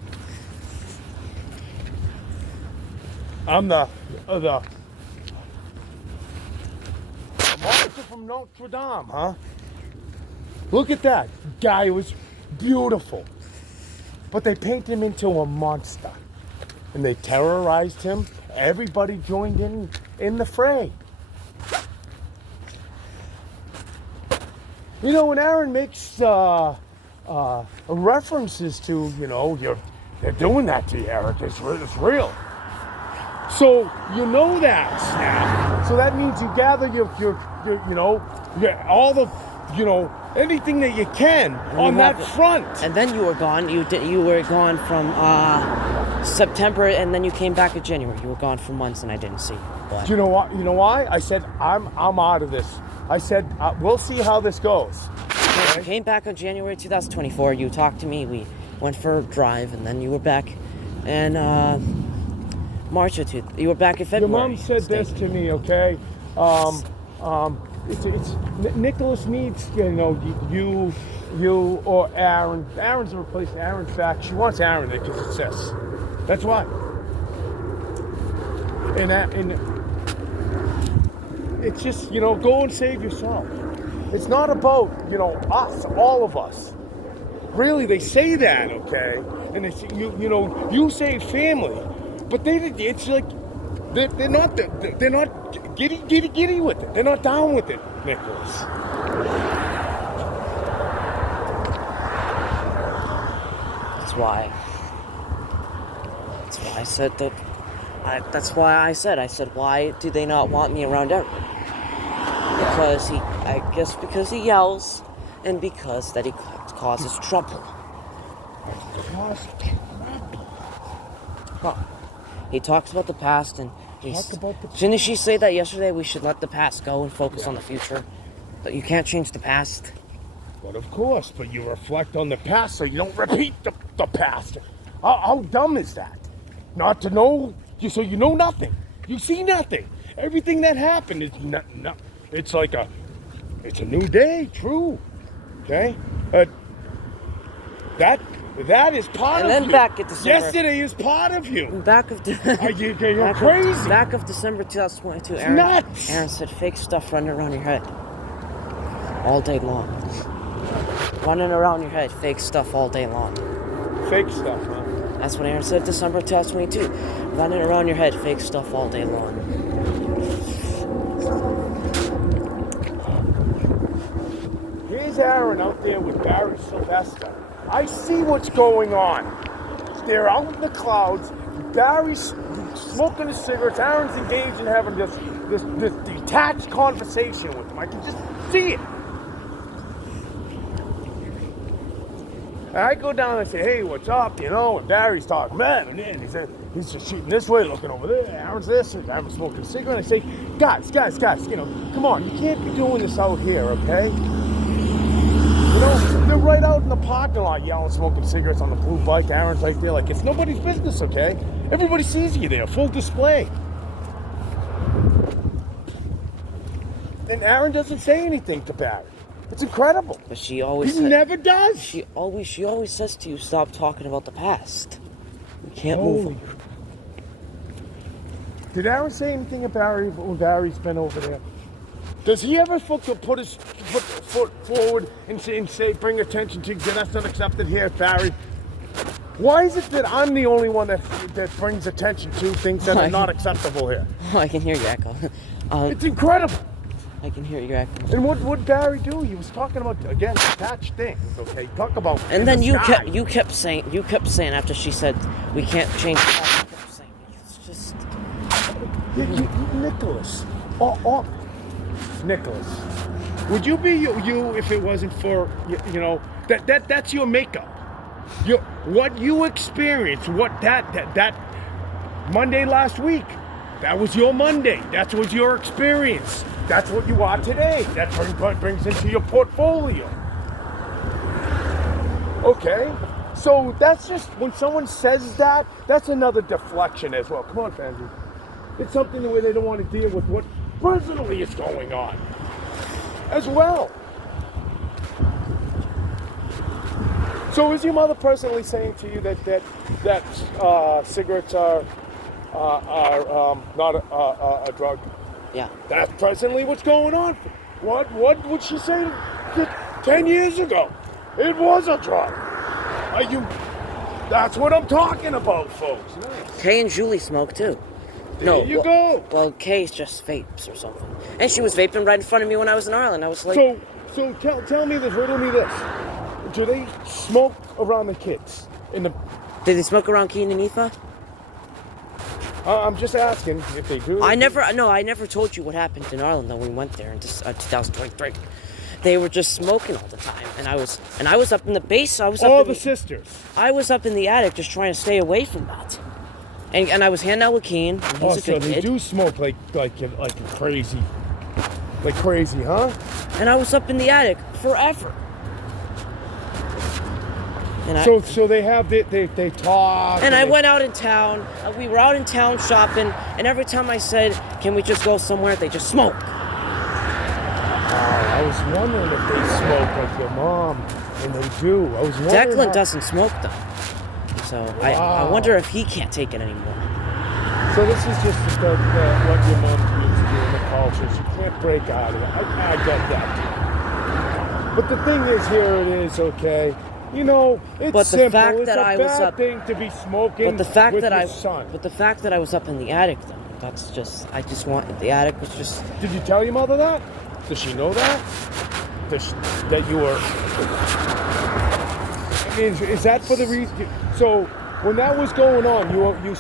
I'm the monster from Notre Dame, huh? Look at that. Guy was beautiful. But they painted him into a monster. And they terrorized him. Everybody joined in the fray. You know, when Aaron makes references to, they're doing that to you, Eric. It's real. So you know that, Snap. So that means you gather your all the, anything that you can on that front. And then you were gone. You were gone from September, and then you came back in January. You were gone for months, and I didn't see you. But Do you know what? You know why? I said I'm out of this. I said we'll see how this goes. you came back in January 2024. You talked to me. We went for a drive, and then you were back, and March or two. You were back in Your February. mom said this to me, okay? It's Nicholas needs, you or Aaron. Aaron's a replacement. Aaron's back. She wants Aaron there because it's sis. That's why. And it's just, go and save yourself. It's not about, us, all of us. Really, they say that, okay? And they say, you say family, but it's like they're not giddy with it. They're not down with it, Nicholas. That's why I said that. That's why I said, why do they not want me around Eric? Because he yells, and because that he causes trouble. He talks about the past, and didn't she say that yesterday? We should let the past go and focus on the future. That you can't change the past. But of course, but you reflect on the past so you don't repeat the past. How dumb is that? Not to know, so you know nothing. You see nothing. everything that happened is not. It's like it's a new day. True. Okay. That is part And of then you. back at December. Yesterday is part of you. Back of You're crazy. Back of December 2022, It's Aaron. nuts. Aaron said fake stuff running around your head all day long. Running around your head, fake stuff all day long. Fake stuff, huh? That's what Aaron said December 2022. Running around your head, fake stuff all day long. Here's Aaron out there with Barry Sylvester. I see what's going on. They're out in the clouds. Barry's smoking his cigarettes. Aaron's engaged in having this detached conversation with him. I can just see it. And I go down and say, hey, what's up? You know, and Barry's talking, man. And then he said, he's just shooting this way, looking over there. Aaron's this, and Aaron's smoking a cigarette. I say, guys, you know, come on. You can't be doing this out here, okay? You know, they're right out in the parking lot yelling, smoking cigarettes on the blue bike. Aaron's right there like, it's nobody's business, okay? Everybody sees you there, full display. And Aaron doesn't say anything to Barry. It's incredible. But she always He never does. She always says to you, stop talking about the past. You can't move on. Did Aaron say anything about Barry when Barry's been over there? Does he ever put his foot forward and say, bring attention to, that's not accepted here, Barry? Why is it that I'm the only one that brings attention to things that are not acceptable here? Oh, I can hear you echo. It's incredible. I can hear you echo. And what would Barry do? He was talking about, again, detached things, okay? Talk about And then you kept saying after she said we can't change the past, you kept saying it's just Nicholas. Nicholas. Would you be you if it wasn't for you know that's your makeup. What you experienced, what that Monday last week, that was your Monday. That was your experience. That's what you are today. That brings into your portfolio. Okay, so that's just when someone says that, that's another deflection as well. Come on, Fendi. It's something where they don't want to deal with what personally is going on as well. So is your mother personally saying to you that cigarettes are not a drug? yeah. That's presently what's going on. What would she say 10 years ago? It was a drug. That's what I'm talking about, folks. Nice. Kay and Julie smoke too. There you go. Well, Kay's just vapes or something. And she was vaping right in front of me when I was in Ireland. I was like... So tell me this, riddle me this. Do they smoke around the kids? Did they smoke around Keen and Aoife? I'm just asking if they do. I never told you what happened in Ireland when we went there in 2023. They were just smoking all the time, and I was up in the base. Sisters. I was up in the attic just trying to stay away from that. And I was hanging out with Keen. He's a good they kid. do smoke like crazy, huh? And I was up in the attic forever. And So they talk. And I went out in town. We were out in town shopping, and every time I said, "Can we just go somewhere?" they just smoked. I was wondering if they smoke like your mom, and they do. I was wondering. Declan doesn't smoke though, so I wonder if he can't take it anymore. So this is just what your mom used to do in the culture. She can't break out of it. I get that. But the thing is, here it is, okay. You know, it's But the simple. fact It's that a I was bad up- thing to be smoking But the fact with that your I son. But the fact that I was up in the attic though, that's just the attic was just. Did you tell your mother that? Does she know that? That you were... I mean, is that for the reason... So, when that was going on, you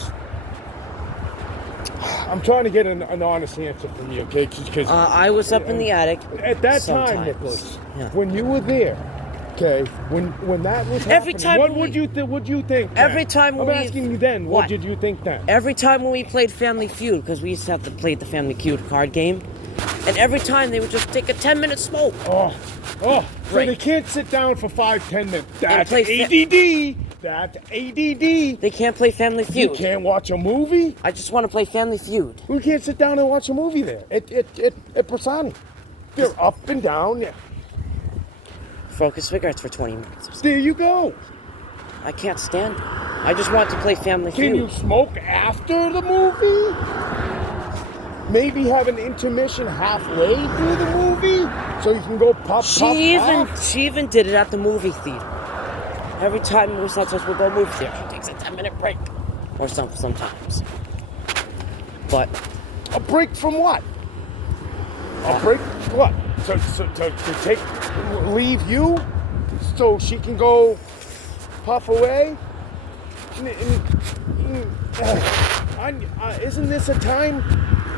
I'm trying to get an honest answer from you, okay? Because I was up in the attic. at that sometimes. time, Nicholas, Yeah. when you were there, okay, when that was Every happening, time what we- would you think? Then? Every time I'm we- asking you then, what did you think then? Every time when we played Family Feud, because we used to have to play the Family Feud card game, and every time they would just take a 10-minute smoke. So Right. they can't sit down for 5-10 minutes. That's play ADD. That's ADD. They can't play Family You Feud. can't watch a movie? I just want to play Family Feud. We can't sit down and watch a movie there at Persani. They're up and down. Yeah. Focus cigarettes for 20 minutes. There you go. I can't stand it. I just want to play Family Can Feud. you smoke after the movie? Maybe have an intermission halfway through the movie so you can go puff. She even did it at the movie theater. Every time we're not supposed to go movie theater, she takes a 10-minute break. Or sometimes. But A break from what? A break what? To leave you so she can go puff away? Isn't this a time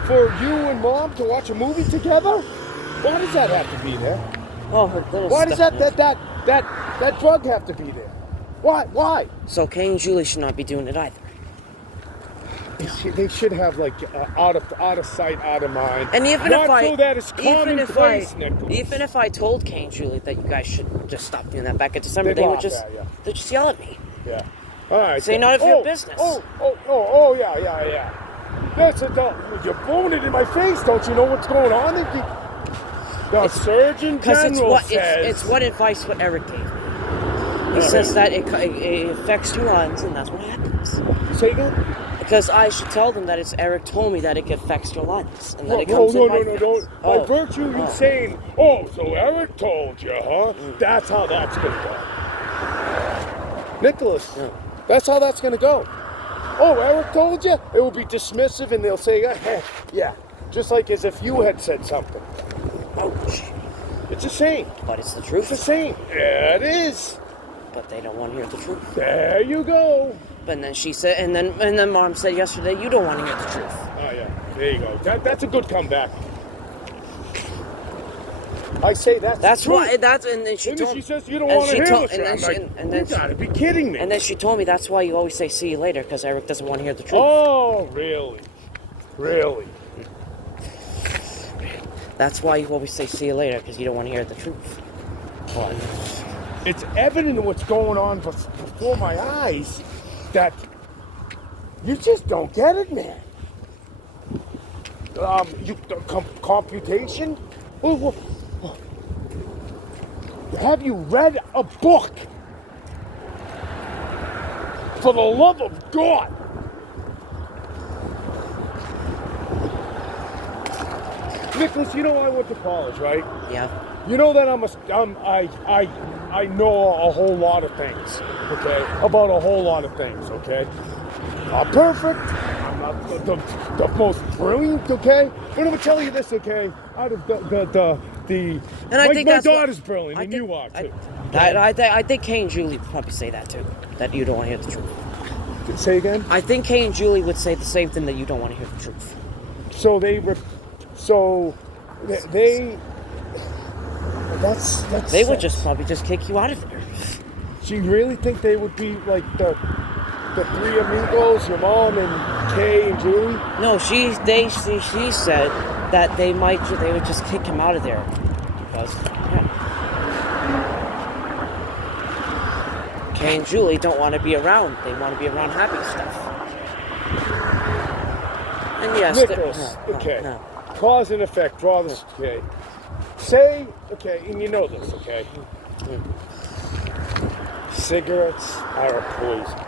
for you and Mom to watch a movie together? Why does that have to be there? oh, her little Why does stuff. that drug have to be there? Why? So Kay and Julie should not be doing it either. They should have like out of sight, out of mind. And even Not if I, so that it's commonplace, Nicholas. even if I told Kay and Julie that you guys should just stop doing that back in December, They'd they would laugh just, at ya. they'd just yell at me. Yeah. All right. Say none of your business. Oh, yeah. That's you're blowing it in my face. Don't you know what's going on? The Surgeon Because General says it's what advice what Eric gave me. He says that it affects your lungs, and that's what happens. Say again? Because I should tell them that it's Eric told me that it affects your lungs, and that No, it comes in my no. face. Don't. Oh. By virtue of you saying, so Eric told you, huh? That's how that's gonna go. Nicholas, that's how that's gonna go. Oh, Eric told you? It will be dismissive, and they'll say, yeah, just like as if you had said something. Ouch. It's the same. But it's the It's truth. the same. Yeah, it is. But they don't want to hear the truth. There you go. And then she said, and then Mom said yesterday, you don't want to hear the truth. Oh yeah, there you go. That's a good comeback. I say that's true. why. And then she And told then me. she says you don't want to hear the truth. And then I'm she, like, and then you gotta be kidding me. And then she told me that's why you always say "see you later" because Eric doesn't want to hear the truth. Oh, really? Really? That's why you always say "see you later" because you don't want to hear the truth. But it's evident what's going on before my eyes that you just don't get it, man. Computation? Have you read a book? For the love of God! Nicholas, you know I went to college, right? Yeah. You know that I know a whole lot of things, okay? About a whole lot of things, okay? Not perfect. I'm not the most brilliant, okay? But I'm gonna tell you this, okay? Out of the And I think my that's what- daughter's brilliant, and you are too. I think Kay and Julie would probably say that too. That you don't want to hear the truth. Say again? I think Kay and Julie would say the same thing that you don't want to hear the truth. So they that's They would probably just kick you out of there. Do you really think they would be like the three amigos, your mom and Kay and Julie? No, she said that they would just kick him out of there because Kay and Julie don't want to be around. They want to be around happy stuff. And yes, Nicholas, okay. no. Cause and effect, draw this, okay. Say, okay, and you know this, okay. Cigarettes are a poison.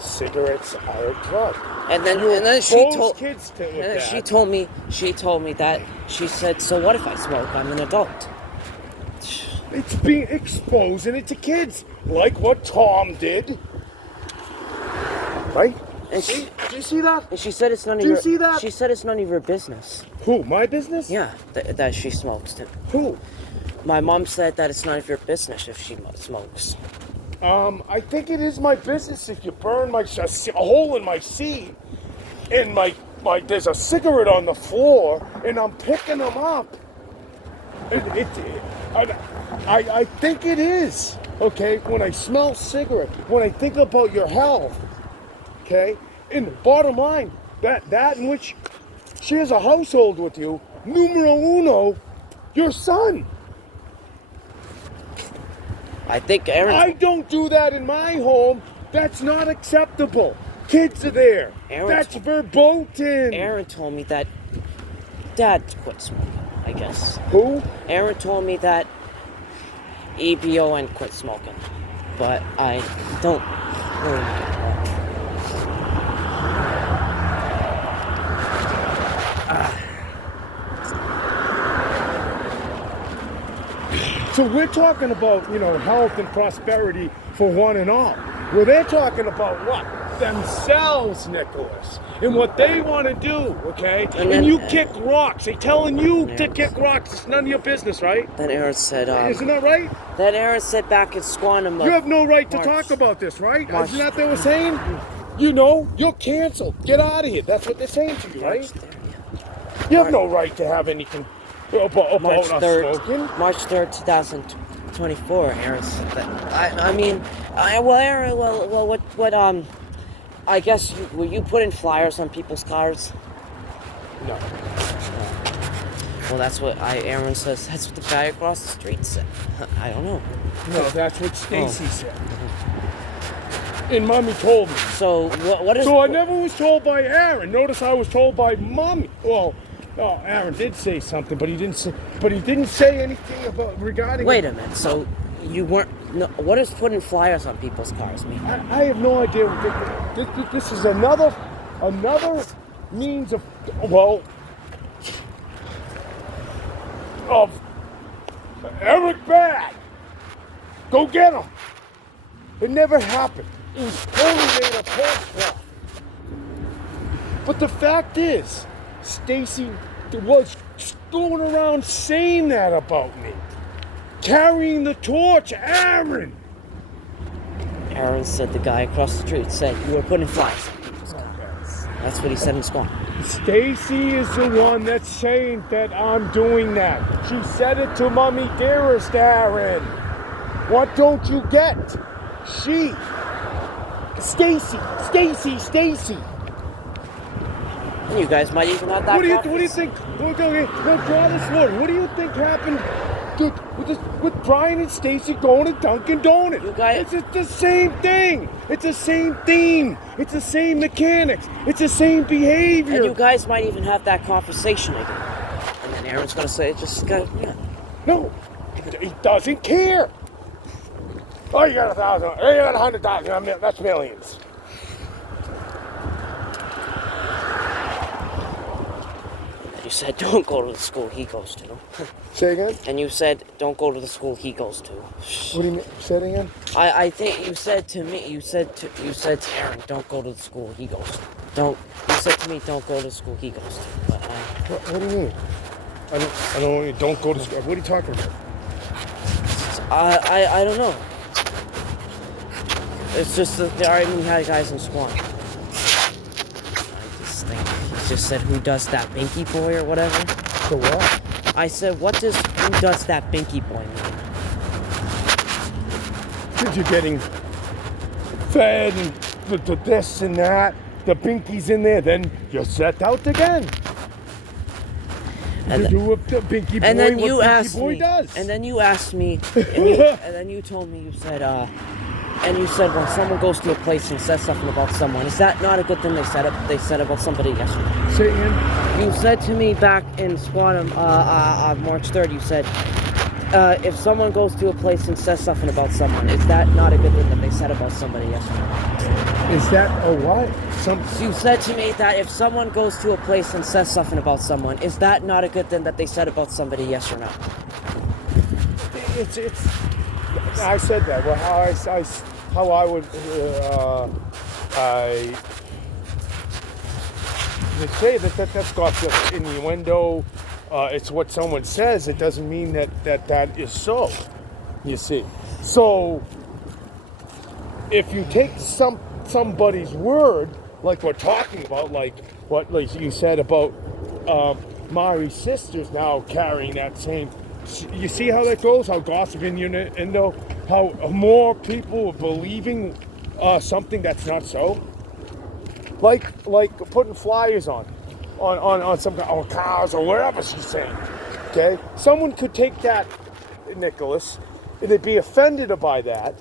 Cigarettes are a drug. And then she Expose told kids to and then that. she told me that she said, "So what if I smoke? I'm an adult." It's being exposing it to kids, like what Tom did. Right? And she Do you see that? and she said it's none of Do you your. see that? She said it's none of your business. Who? My business? Yeah, that she smokes. Who? My mom said that it's none of your business if she smokes. I think it is my business if you burn a hole in my seat, and there's a cigarette on the floor, and I'm picking them up. I think it is, okay, when I smell cigarette, when I think about your health, okay, and the bottom line, that in which she has a household with you, numero uno, your son. I think Aaron. I don't do that in my home. That's not acceptable. Kids are there. That's verboten. Aaron told me that Dad quit smoking, I guess. Who? Aaron told me that EBON quit smoking, but I don't really know. So we're talking about, health and prosperity for one and all. Well, they're talking about what? Themselves, Nicholas, and what they want to do, okay? And you kick rocks. They're telling you to kick rocks. It's none of your business, right? Then Aaron said, Isn't that right? Then Aaron said back in Squantum. You have no right to talk about this, right? Isn't that what they were saying? You're canceled. Get out of here. That's what they're saying to you, right? You have no right to have anything about March us 3rd, smoking. March 3rd, 2024. Aaron said that. Aaron, what, I guess, were you putting flyers on people's cars? No. Well, that's what Aaron says. That's what the guy across the street said. I don't know. No, that's what Stacy said. And Mommy told me. So what is? So I never was told by Aaron. Notice I was told by Mommy. Well, Aaron did say something, but he didn't say anything regarding. Wait a minute. So you weren't? No, what does putting flyers on people's cars mean? I have no idea. This is another means of Eric Bad. Go get him. It never happened. It was totally made up horse. But the fact is, Stacy was going around saying that about me. Carrying the torch, Aaron. Aaron said the guy across the street said you were putting flyers on people's cars. That's what he said in Squantum. Stacy is the one that's saying that I'm doing that. She said it to Mommy Dearest, Aaron. What don't you get? Stacy. And you guys might even have that. What do you think? What do you think happened with Brian and Stacy going to Dunkin' Donuts? You guys, it's the same thing. It's the same theme. It's the same mechanics. It's the same behavior. and you guys might even have that conversation again. And then Aaron's gonna say, No, he doesn't care. Oh, you got 1,000. You got 100,000. That's millions. You said don't go to the school he goes to. Say again? And you said don't go to the school he goes to. What do you mean? Say it again? I think you said to me, you said to Aaron, don't go to the school he goes to. You said to me, don't go to the school he goes to. But what do you mean? I don't go to school. What are you talking about? I don't know. It's just that the argument we had guys in Swan. I just think he just said who does that Binky boy or whatever. So what? I said, what does who does that Binky boy mean? Because you're getting fed and the this and that, the binkies in there, then you're set out again. And to do what the Binky boy, and then what you Binky asked boy me, does. and then you asked me, and then you told me, you said when someone goes to a place and says something about someone, is that not a good thing they said about somebody yesterday? Say it again. You said to me back in Squantum on March 3rd, you said, if someone goes to a place and says something about someone, is that not a good thing that they said about somebody yesterday? Is that a what? So you said to me that if someone goes to a place and says something about someone, is that not a good thing that they said about somebody, yes or no? It's. I said that. Well, how I would. They say that's got just innuendo. It's what someone says. It doesn't mean that is so. You see. So if you take somebody's word, like we're talking about, like you said about Mari's sisters now carrying that same. You see how that goes? How gossiping how more people are believing something that's not so. Like putting flyers on some on cars or wherever she's saying. Okay, someone could take that, Nicholas, and they'd be offended by that.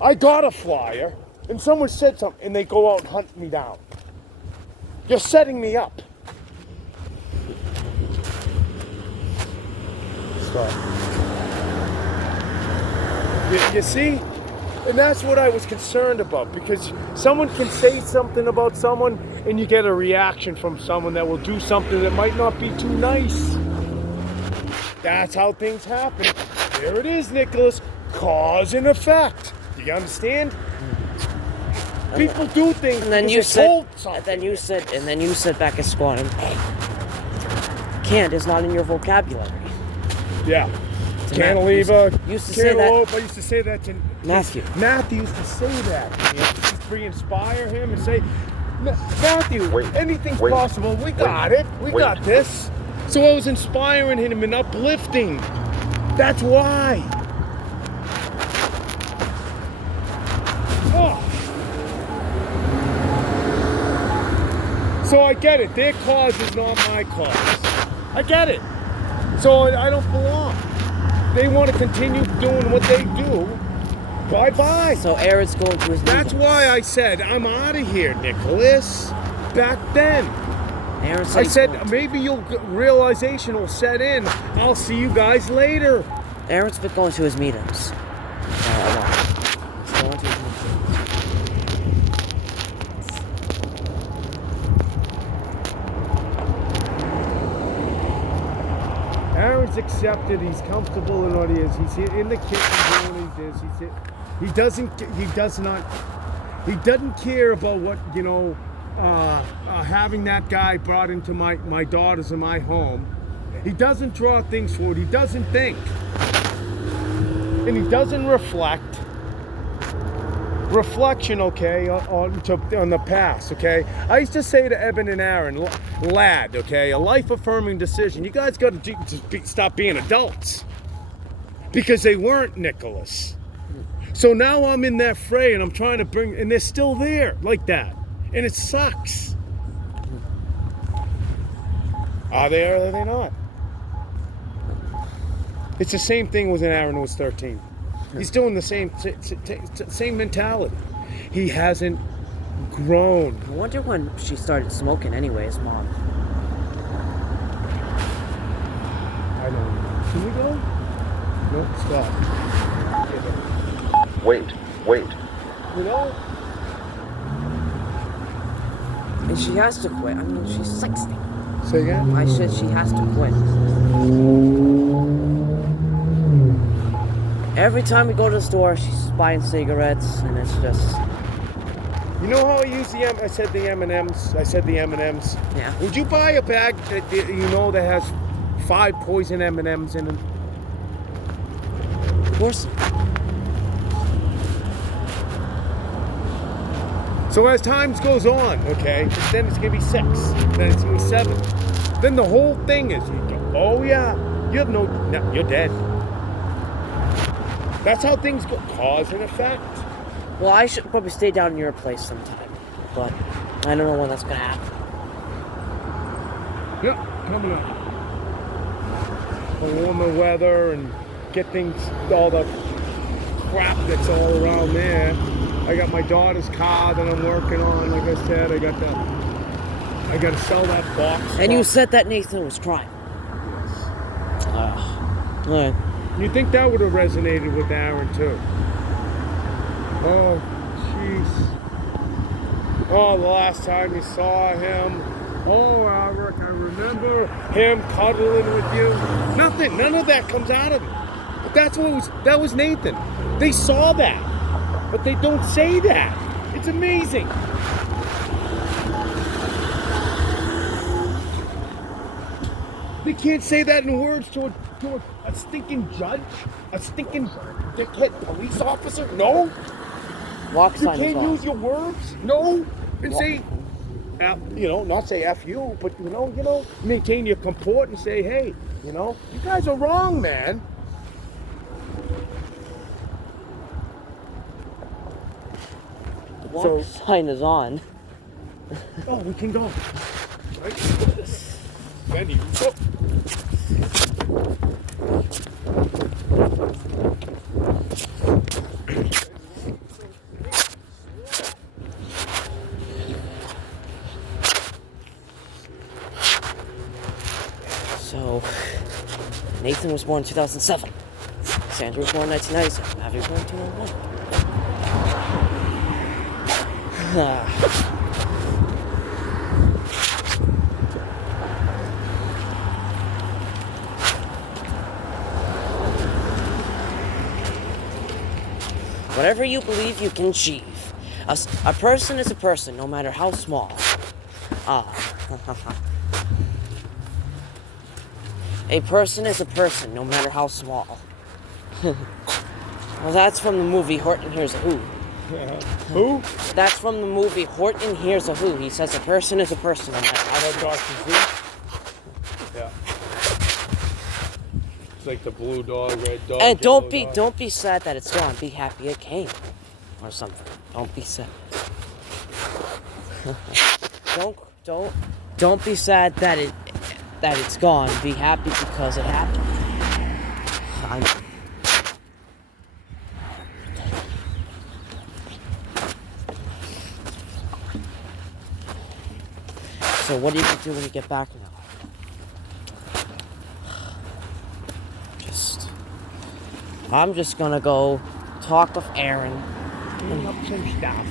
I got a flyer. and someone said something, and they go out and hunt me down. You're setting me up. Stop. You see? And that's what I was concerned about, because someone can say something about someone and you get a reaction from someone that will do something that might not be too nice. That's how things happen. There it is, Nicholas. Cause and effect. Do you understand? People do things And then because you they're said, told something. and then you said back at squatting, can't is not in your vocabulary. Yeah. To Cantilever, used to say that- cantaloupe. I used to say that to Matthew. Matthew used to say that. You know, just to inspire him and say, Matthew, anything's possible. We got it. We got this. So I was inspiring him and uplifting. That's why. Oh. So I get it. Their cause is not my cause. I get it. So I don't belong. They want to continue doing what they do. Bye-bye. So Aaron's going to his That's meetings. why I said, I'm out of here, Nicholas. Back then. Aaron I he's said, going- maybe realization will set in. I'll see you guys later. Aaron's been going to his meetings. He's going to his meetings. Aaron's accepted. He's comfortable in what he is. He's in the kitchen doing what he does. He doesn't care about what, having that guy brought into my daughters in my home. He doesn't draw things forward. He doesn't think. And he doesn't reflect. Reflection, okay, on the past, okay? I used to say to Eben and Aaron, lad, okay, a life-affirming decision. You guys got to stop being adults. Because they weren't, Nicholas. So now I'm in that fray and I'm trying to bring, and they're still there like that. And it sucks. Are they or are they not? It's the same thing when Aaron was 13. He's still in the same mentality. He hasn't grown. I wonder when she started smoking anyways, Mom. I don't know. Can we go? No, stop. Wait. You know? And she has to quit. I mean, she's 60. Say again? I said she has to quit. Every time we go to the store, she's buying cigarettes, and it's just... You know how I use I said the M&Ms? I said the M&Ms. Yeah. Would you buy a bag that that has 5 poison M&Ms in them? Of course. So as time goes on, okay, then it's gonna be 6, then it's gonna be 7. Then the whole thing is, you go, oh yeah, you have no, you're dead. That's how things go, cause and effect. Well, I should probably stay down in your place sometime, but I don't know when that's gonna happen. Yep, coming up. The warmer weather and get things, all the crap that's all around there. I got my daughter's car that I'm working on. Like I said, I got to sell that box. And you said that Nathan was crying. Alright. You think that would have resonated with Aaron too? Oh, jeez. Oh, the last time you saw him. Oh, Albert, I remember him cuddling with you. Nothing. None of that comes out of it. But that was Nathan. They saw that. But they don't say that. It's amazing. They can't say that in words to a stinking judge, a stinking dickhead police officer. No, Walk you sign is can't on. use your words. No, and say, not say F you, but maintain your comport and say, hey, you guys are wrong, man. The walk sign is on. Oh, we can go. Right? Fendi. Oh. So, Nathan was born in 2007. Sandra was born in 1997. Abby was born in 2001. Whatever you believe, you can achieve. A person is a person, no matter how small. A person is a person, no matter how small. Well, that's from the movie Horton Hears a Who. Who? That's from the movie Horton Hears a Who. He says a person is a person, no matter how small. Dr. Who? Yeah. It's like the blue dog, red dog. And yellow don't dog. be sad that it's gone. Be happy it came, or something. Don't be sad. don't be sad that it's gone. Be happy because it happened. So what are you gonna do when you get back now? I'm just gonna go talk with Aaron. Clean up some stuff.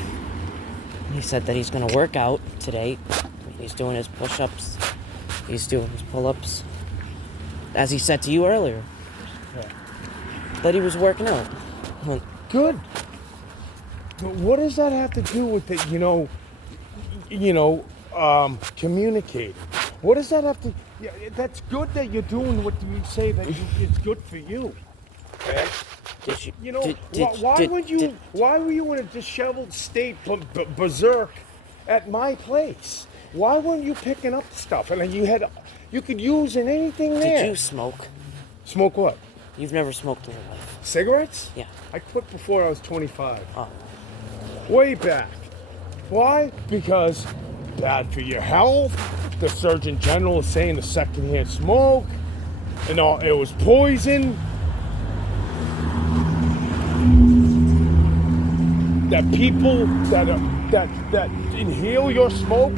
He said that he's gonna work out today. He's doing his push-ups. He's doing his pull-ups. As he said to you earlier. Yeah. That he was working out. Good. But what does that have to do with it, communicating? What does that have to... Yeah, that's good that you're doing what you say that it's good for you. Okay? Why were you in a disheveled state, berserk, at my place? Why weren't you picking up stuff? And you could use in anything there. Did you smoke? Smoke what? You've never smoked in your life. Cigarettes? Yeah. I quit before I was 25. Oh. Way back. Why? Because bad for your health. The Surgeon General is saying the secondhand smoke, and all it was poison. That people that inhale your smoke,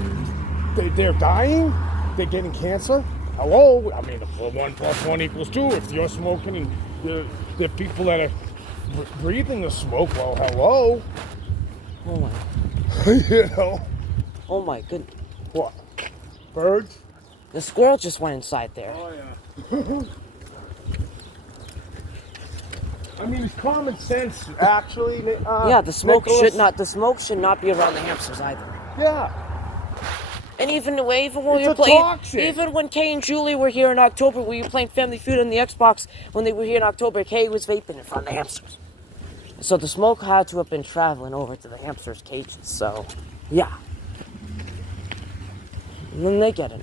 they're dying. They're getting cancer. Hello, I mean, 1 + 1 = 2. If you're smoking and the people that are breathing the smoke, well, hello. Oh my. Oh my goodness. What? Birds? The squirrel just went inside there. Oh yeah. I mean, it's common sense, actually. Yeah, the smoke Nicholas. should not be around the hamsters either. Yeah. And even when It's you're a playing, toxin. even when Kay and Julie were here in October, we were playing Family Feud on the Xbox. When they were here in October, Kay was vaping in front of the hamsters. So the smoke had to have been traveling over to the hamsters' cages. So, yeah. And then they get it.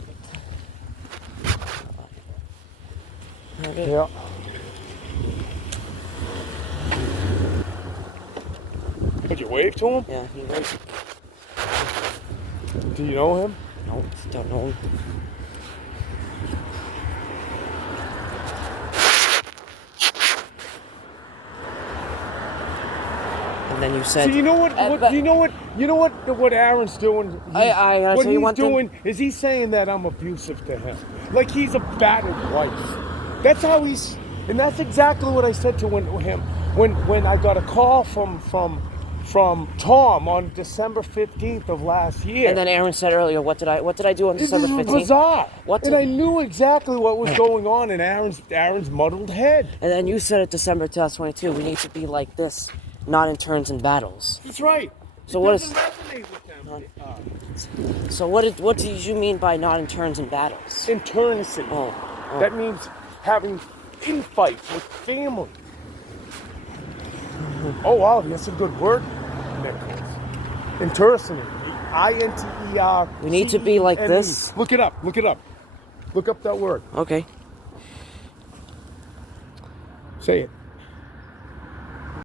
Okay. Yeah. Did you wave to him? Yeah, he was. Do you know him? No, don't know him. And then you said. So you know what? What Aaron's doing? I what tell you he's one thing. doing is he's saying that I'm abusive to him, like he's a battered wife. That's how he's, and that's exactly what I said to him when I got a call from Tom on December 15th of last year. And then Aaron said earlier, what did I do on December 15th? This is bizarre. What and I knew exactly what was going on in Aaron's muddled head. And then you said it December 2022. We need to be like this, not in turns and battles. That's right. So what did you mean by not in turns and battles? In turnacity. Oh. That means having infights with family. Oh wow, that's a good word, Nicholas. Intercity. I-N-T-E-R. We need to be like this. Look it up. Look up that word. Okay. Say it.